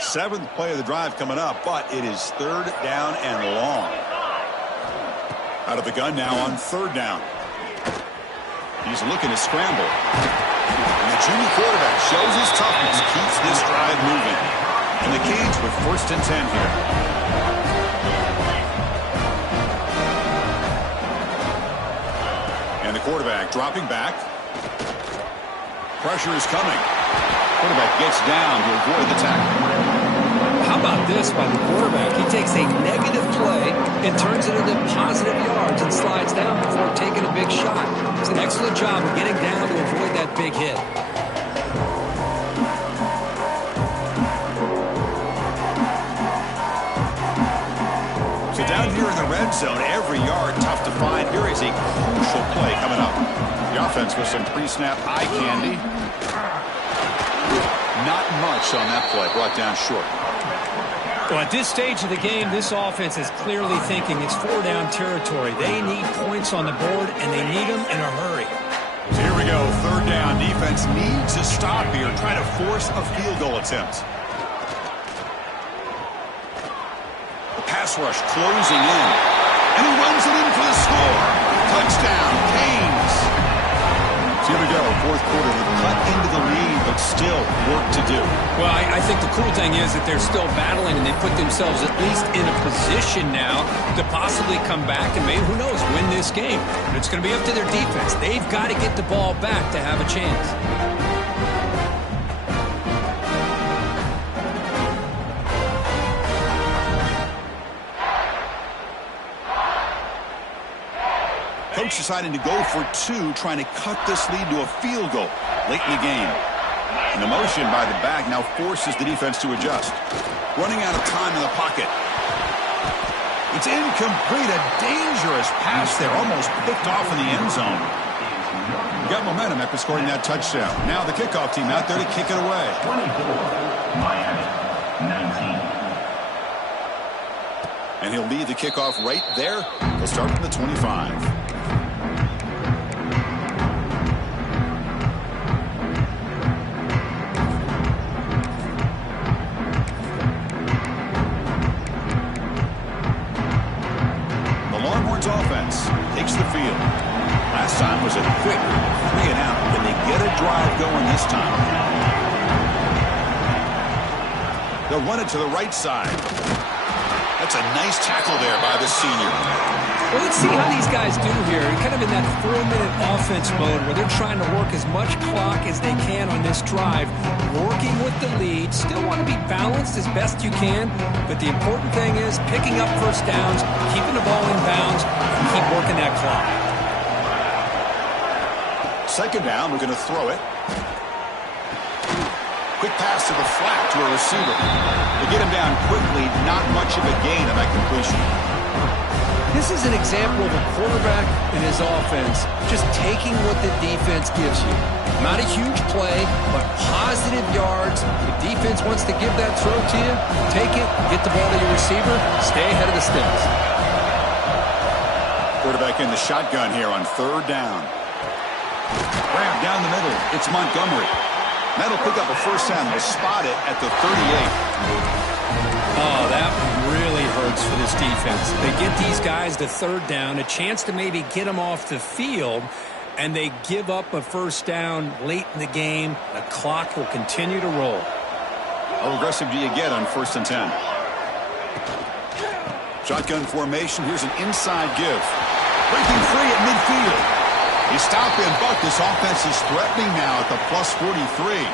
Seventh play of the drive coming up, but it is third down and long. Out of the gun now on third down. He's looking to scramble. And the junior quarterback shows his toughness, keeps this drive moving. And the Canes with first and 10 here. And the quarterback dropping back. Pressure is coming. Quarterback gets down to avoid the tackle. How about this by the quarterback? He takes a negative play and turns it into positive yards and slides down before taking a big shot. It's an excellent job of getting down to avoid that big hit. So down here in the red zone, every yard tough to find. Here is a crucial play coming up. The offense with some pre-snap eye candy. Not much on that play, brought down short. Well, at this stage of the game, this offense is clearly thinking it's four-down territory. They need points on the board, and they need them in a hurry. So here we go, third down. Defense needs a stop here, trying to force a field goal attempt. The pass rush closing in, and he runs it in for the score. Touchdown, Canes. So So here we go, fourth quarter. They cut into the lead, but still work to do. Well, I think the cool thing is that they're still battling, and they put themselves at least in a position now to possibly come back and maybe, who knows, win this game. But it's going to be up to their defense. They've got to get the ball back to have a chance. Coach deciding to go for two, trying to cut this lead to a field goal late in the game. And the motion by the back now forces the defense to adjust. Running out of time in the pocket. It's incomplete. A dangerous pass there, almost picked off in the end zone. Got momentum after scoring that touchdown. Now the kickoff team out there to kick it away. 24, Miami, 19. And he'll lead the kickoff right there. He'll start from the 25. Offense takes the field. Last time was a quick 3-and-out. Can they get a drive going this time? They'll run it to the right side. That's a nice tackle there by the senior. Well, let's see how these guys do here. Kind of in that 4-minute offense mode where they're trying to work as much clock as they can on this drive, working with the lead. Still want to be balanced as best you can, but the important thing is picking up first downs, keeping the ball in bounds, and keep working that clock. Second down, we're going to throw it. Quick pass to the flat to a receiver. They get him down quickly, not much of a gain on that completion. This is an example of a quarterback and his offense just taking what the defense gives you. Not a huge play, but positive yards. The defense wants to give that throw to you. Take it, get the ball to your receiver, stay ahead of the sticks. Quarterback in the shotgun here on third down. Grab down the middle. It's Montgomery. That'll pick up a first down. They'll spot it at the 38. Oh, that really hurts for this defense. They get these guys to third down, a chance to maybe get them off the field, and they give up a first down late in the game. The clock will continue to roll. How aggressive do you get on 1st and 10? Shotgun formation. Here's an inside give. Breaking free at midfield. You stop him, but this offense is threatening now at the plus 43.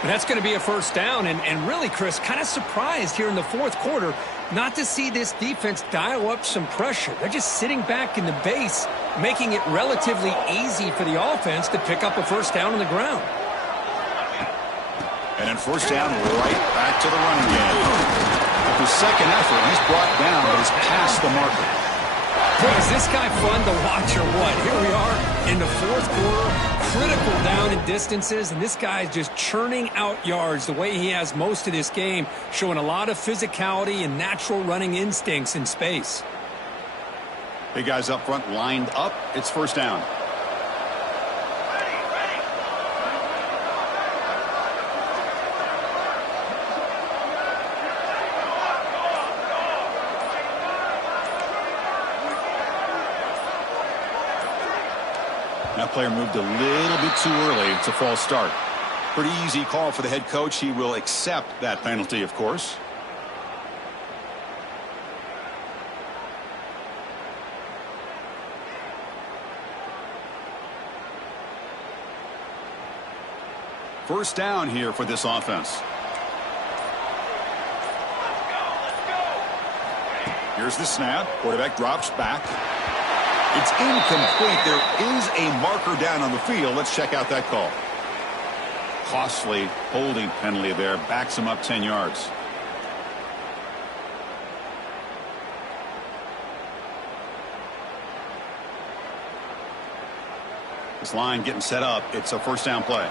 But that's going to be a first down, and really, Chris, kind of surprised here in the fourth quarter not to see this defense dial up some pressure. They're just sitting back in the base, making it relatively easy for the offense to pick up a first down on the ground. And then first down, right back to the running game. After second effort, he's brought down, but he's past the marker. Boy, is this guy fun to watch or what? Here we are in the fourth quarter, critical down in distances, and this guy is just churning out yards the way he has most of this game, showing a lot of physicality and natural running instincts in space. Big guys up front lined up. It's first down. That player moved a little bit too early. It's a false start. Pretty easy call for the head coach. He will accept that penalty, of course. First down here for this offense. Here's the snap. Quarterback drops back. It's incomplete. There is a marker down on the field. Let's check out that call. Costly holding penalty there. Backs him up 10 yards. This line getting set up. It's a first down play.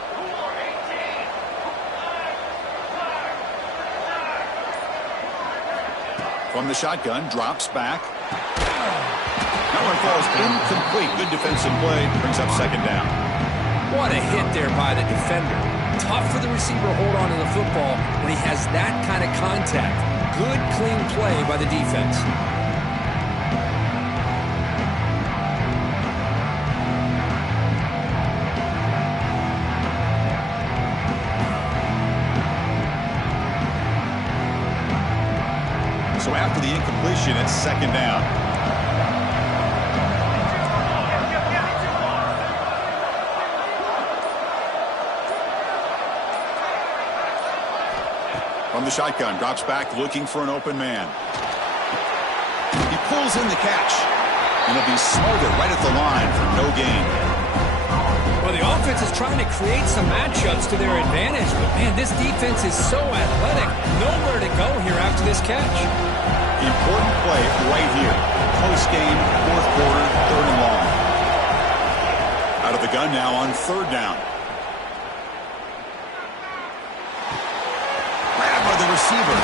From the shotgun, drops back. That one falls incomplete. Good defensive play. Brings up second down. What a hit there by the defender. Tough for the receiver to hold on to the football when he has that kind of contact. Good, clean play by the defense. So after the incompletion, it's second down. From the shotgun, drops back looking for an open man. He pulls in the catch, and it'll be smothered right at the line for no gain. Well, the offense is trying to create some matchups to their advantage, but man, this defense is so athletic. Nowhere to go here after this catch. Important play right here. Close game, fourth quarter, third and long. Out of the gun now on third down. The receiver.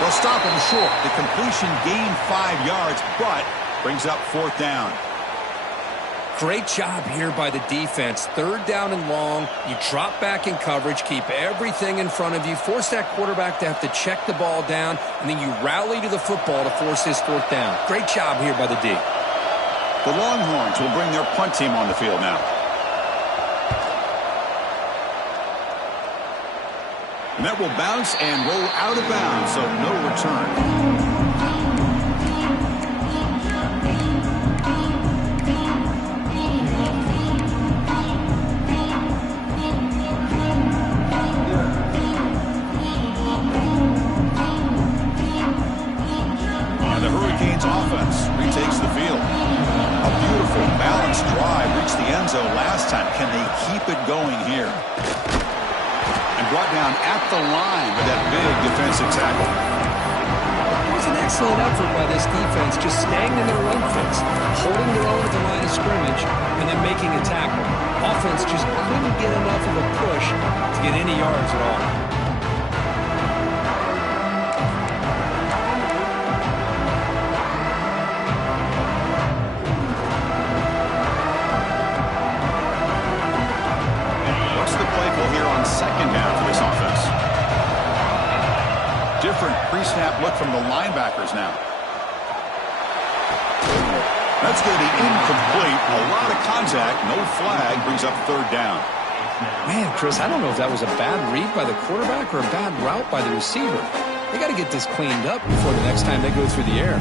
They'll stop him short. The completion gained 5 yards, but brings up fourth down. Great job here by the defense. Third down and long. You drop back in coverage, keep everything in front of you, force that quarterback to have to check the ball down, and then you rally to the football to force this fourth down. Great job here by the D. The Longhorns will bring their punt team on the field now. And that will bounce and roll out of bounds, so no return. And the Hurricanes offense retakes the field. A beautiful, balanced drive reached the end zone last time. Can they keep it going here? Brought down at the line with that big defensive tackle. It was an excellent effort by this defense, just staying in their run fix, holding their own at the line of scrimmage, and then making a tackle. Offense just couldn't get enough of a push to get any yards at all. Second down for this offense. Different pre-snap look from the linebackers now. That's going to be incomplete. A lot of contact. No flag. Brings up third down. Man, Chris, I don't know if that was a bad read by the quarterback or a bad route by the receiver. They got to get this cleaned up before the next time they go through the air.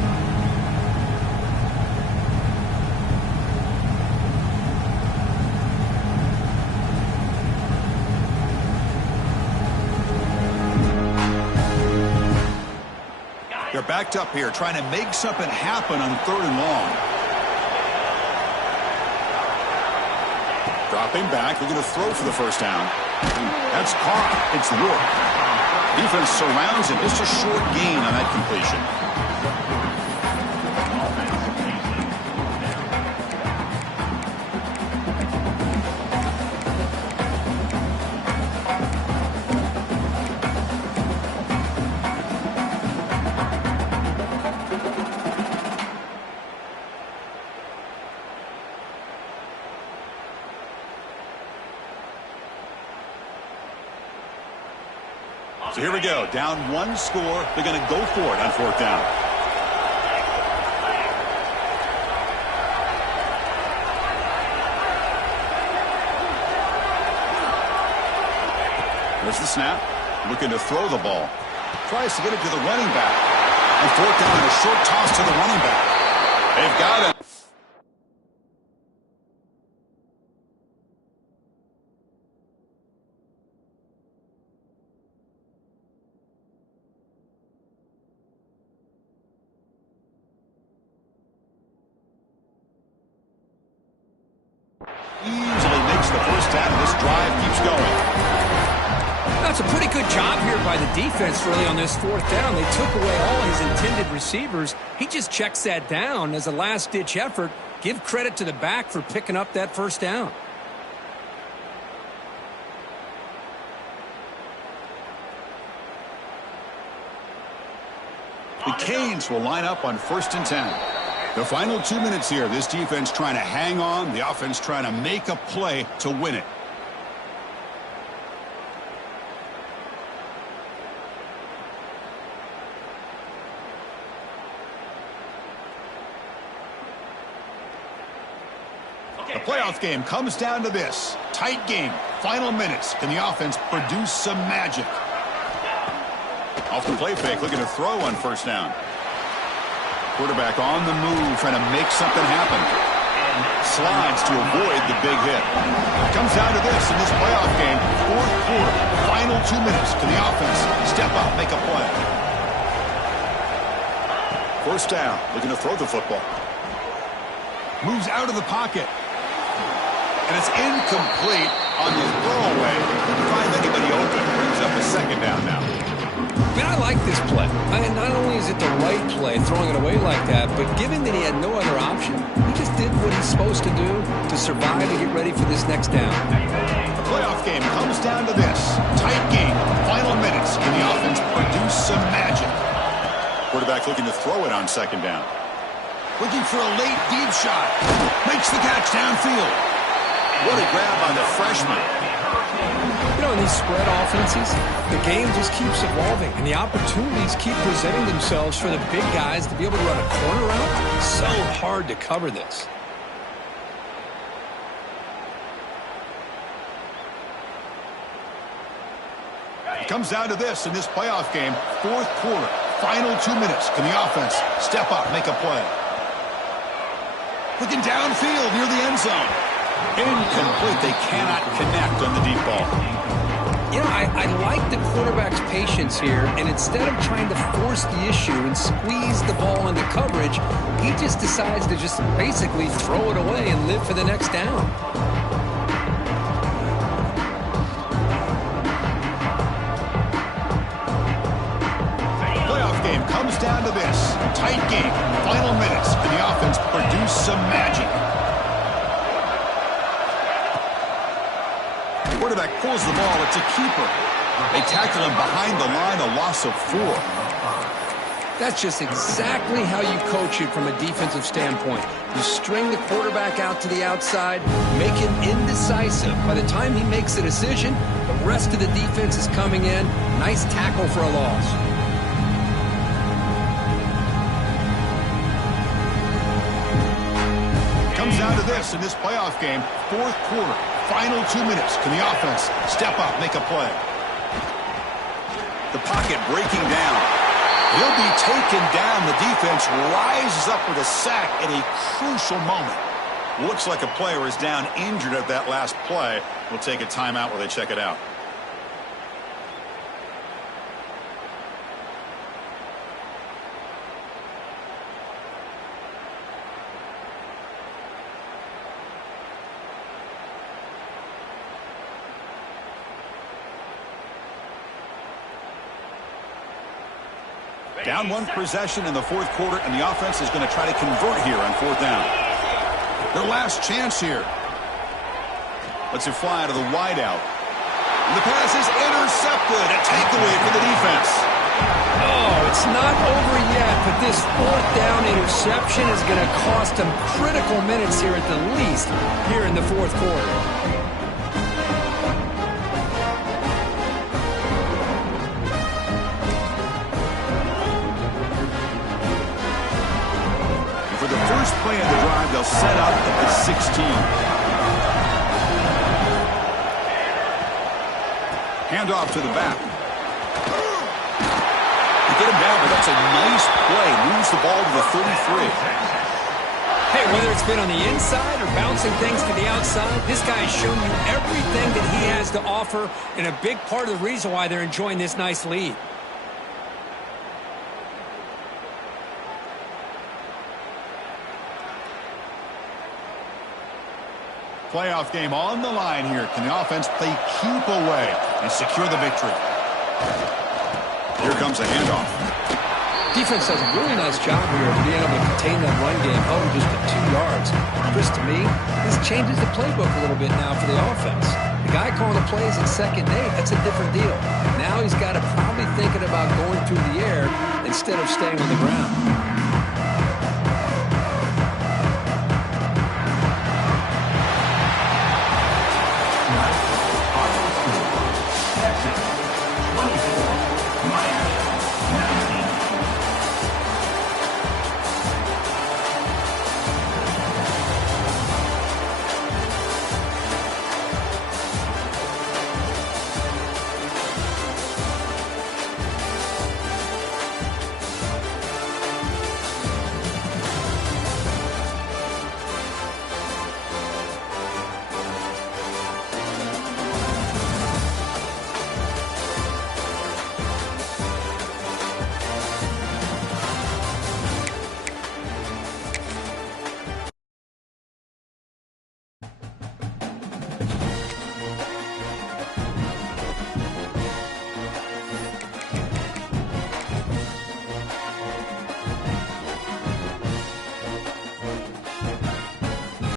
They're backed up here, trying to make something happen on third and long. Dropping back, they're going to throw for the first down. That's caught. It's Ward. Defense surrounds him. Just a short gain on that completion. So here we go. Down one score. They're going to go for it on fourth down. There's the snap. Looking to throw the ball. Tries to get it to the running back. On fourth down, a short toss to the running back. They've got it. Easily makes the first down, and this drive keeps going. That's a pretty good job here by the defense, really, on this fourth down. They took away all his intended receivers. He just checks that down as a last-ditch effort. Give credit to the back for picking up that first down. The Canes will line up on 1st and 10. The final 2 minutes here. This defense trying to hang on. The offense trying to make a play to win it. The playoff game comes down to this. Tight game. Final minutes. Can the offense produce some magic? Off the play fake, looking to throw on first down. Quarterback on the move, trying to make something happen. Slides to avoid the big hit. It comes down to this in this playoff game. Fourth quarter, final 2 minutes. Can the offense step up, make a play? First down, looking to throw the football. Moves out of the pocket. And it's incomplete on the throwaway. Didn't find anybody open. Brings up a second down now. Man, I like this play. Not only is it the right play, throwing it away like that, but given that he had no other option, he just did what he's supposed to do to survive and get ready for this next down. The playoff game comes down to this. Tight game, final minutes. Can the offense produce some magic? Quarterback looking to throw it on second down. Looking for a late deep shot. Makes the catch downfield. What a grab on the freshman. You know, in these spread offenses, the game just keeps evolving, and the opportunities keep presenting themselves for the big guys to be able to run a corner route. So hard to cover this. It comes down to this in this playoff game. Fourth quarter, final 2 minutes. Can the offense step up, make a play? Looking downfield near the end zone. Incomplete. They cannot connect on the deep ball. You know, I like the quarterback's patience here, and instead of trying to force the issue and squeeze the ball into coverage, he just decides to just basically throw it away and live for the next down. Playoff game comes down to this. Tight game, final minutes. Can the offense produce some magic? Quarterback pulls the ball. It's a keeper. They tackle him behind the line, a loss of 4. That's just exactly how you coach it from a defensive standpoint. You string the quarterback out to the outside, make him indecisive. By the time he makes a decision, the rest of the defense is coming in. Nice tackle for a loss. Comes down to this in this playoff game. Fourth quarter, final 2 minutes. Can the offense step up, make a play? The pocket breaking down. He'll be taken down. The defense rises up with a sack at a crucial moment. Looks like a player is down injured at that last play. We'll take a timeout while they check it out. Down one possession in the fourth quarter, and the offense is going to try to convert here on fourth down. Their last chance here. Lets it fly out of the wideout. And the pass is intercepted. A takeaway for the defense. Oh, it's not over yet, but this fourth down interception is going to cost them critical minutes here at the least here in the fourth quarter. First play of the drive, they'll set up at the 16. Handoff to the back. They get him down, but that's a nice play. Moves the ball to the 33. Hey, whether it's been on the inside or bouncing things to the outside, this guy has shown you everything that he has to offer, and a big part of the reason why they're enjoying this nice lead. Playoff game on the line here. Can the offense play keep away and secure the victory? Here comes a handoff. Defense does a really nice job here of being able to contain that run game, held just to 2 yards. Chris, to me, this changes the playbook a little bit now for the offense. The guy calling the plays at 2nd and 8, that's a different deal. Now he's got to probably thinking about going through the air instead of staying on the ground.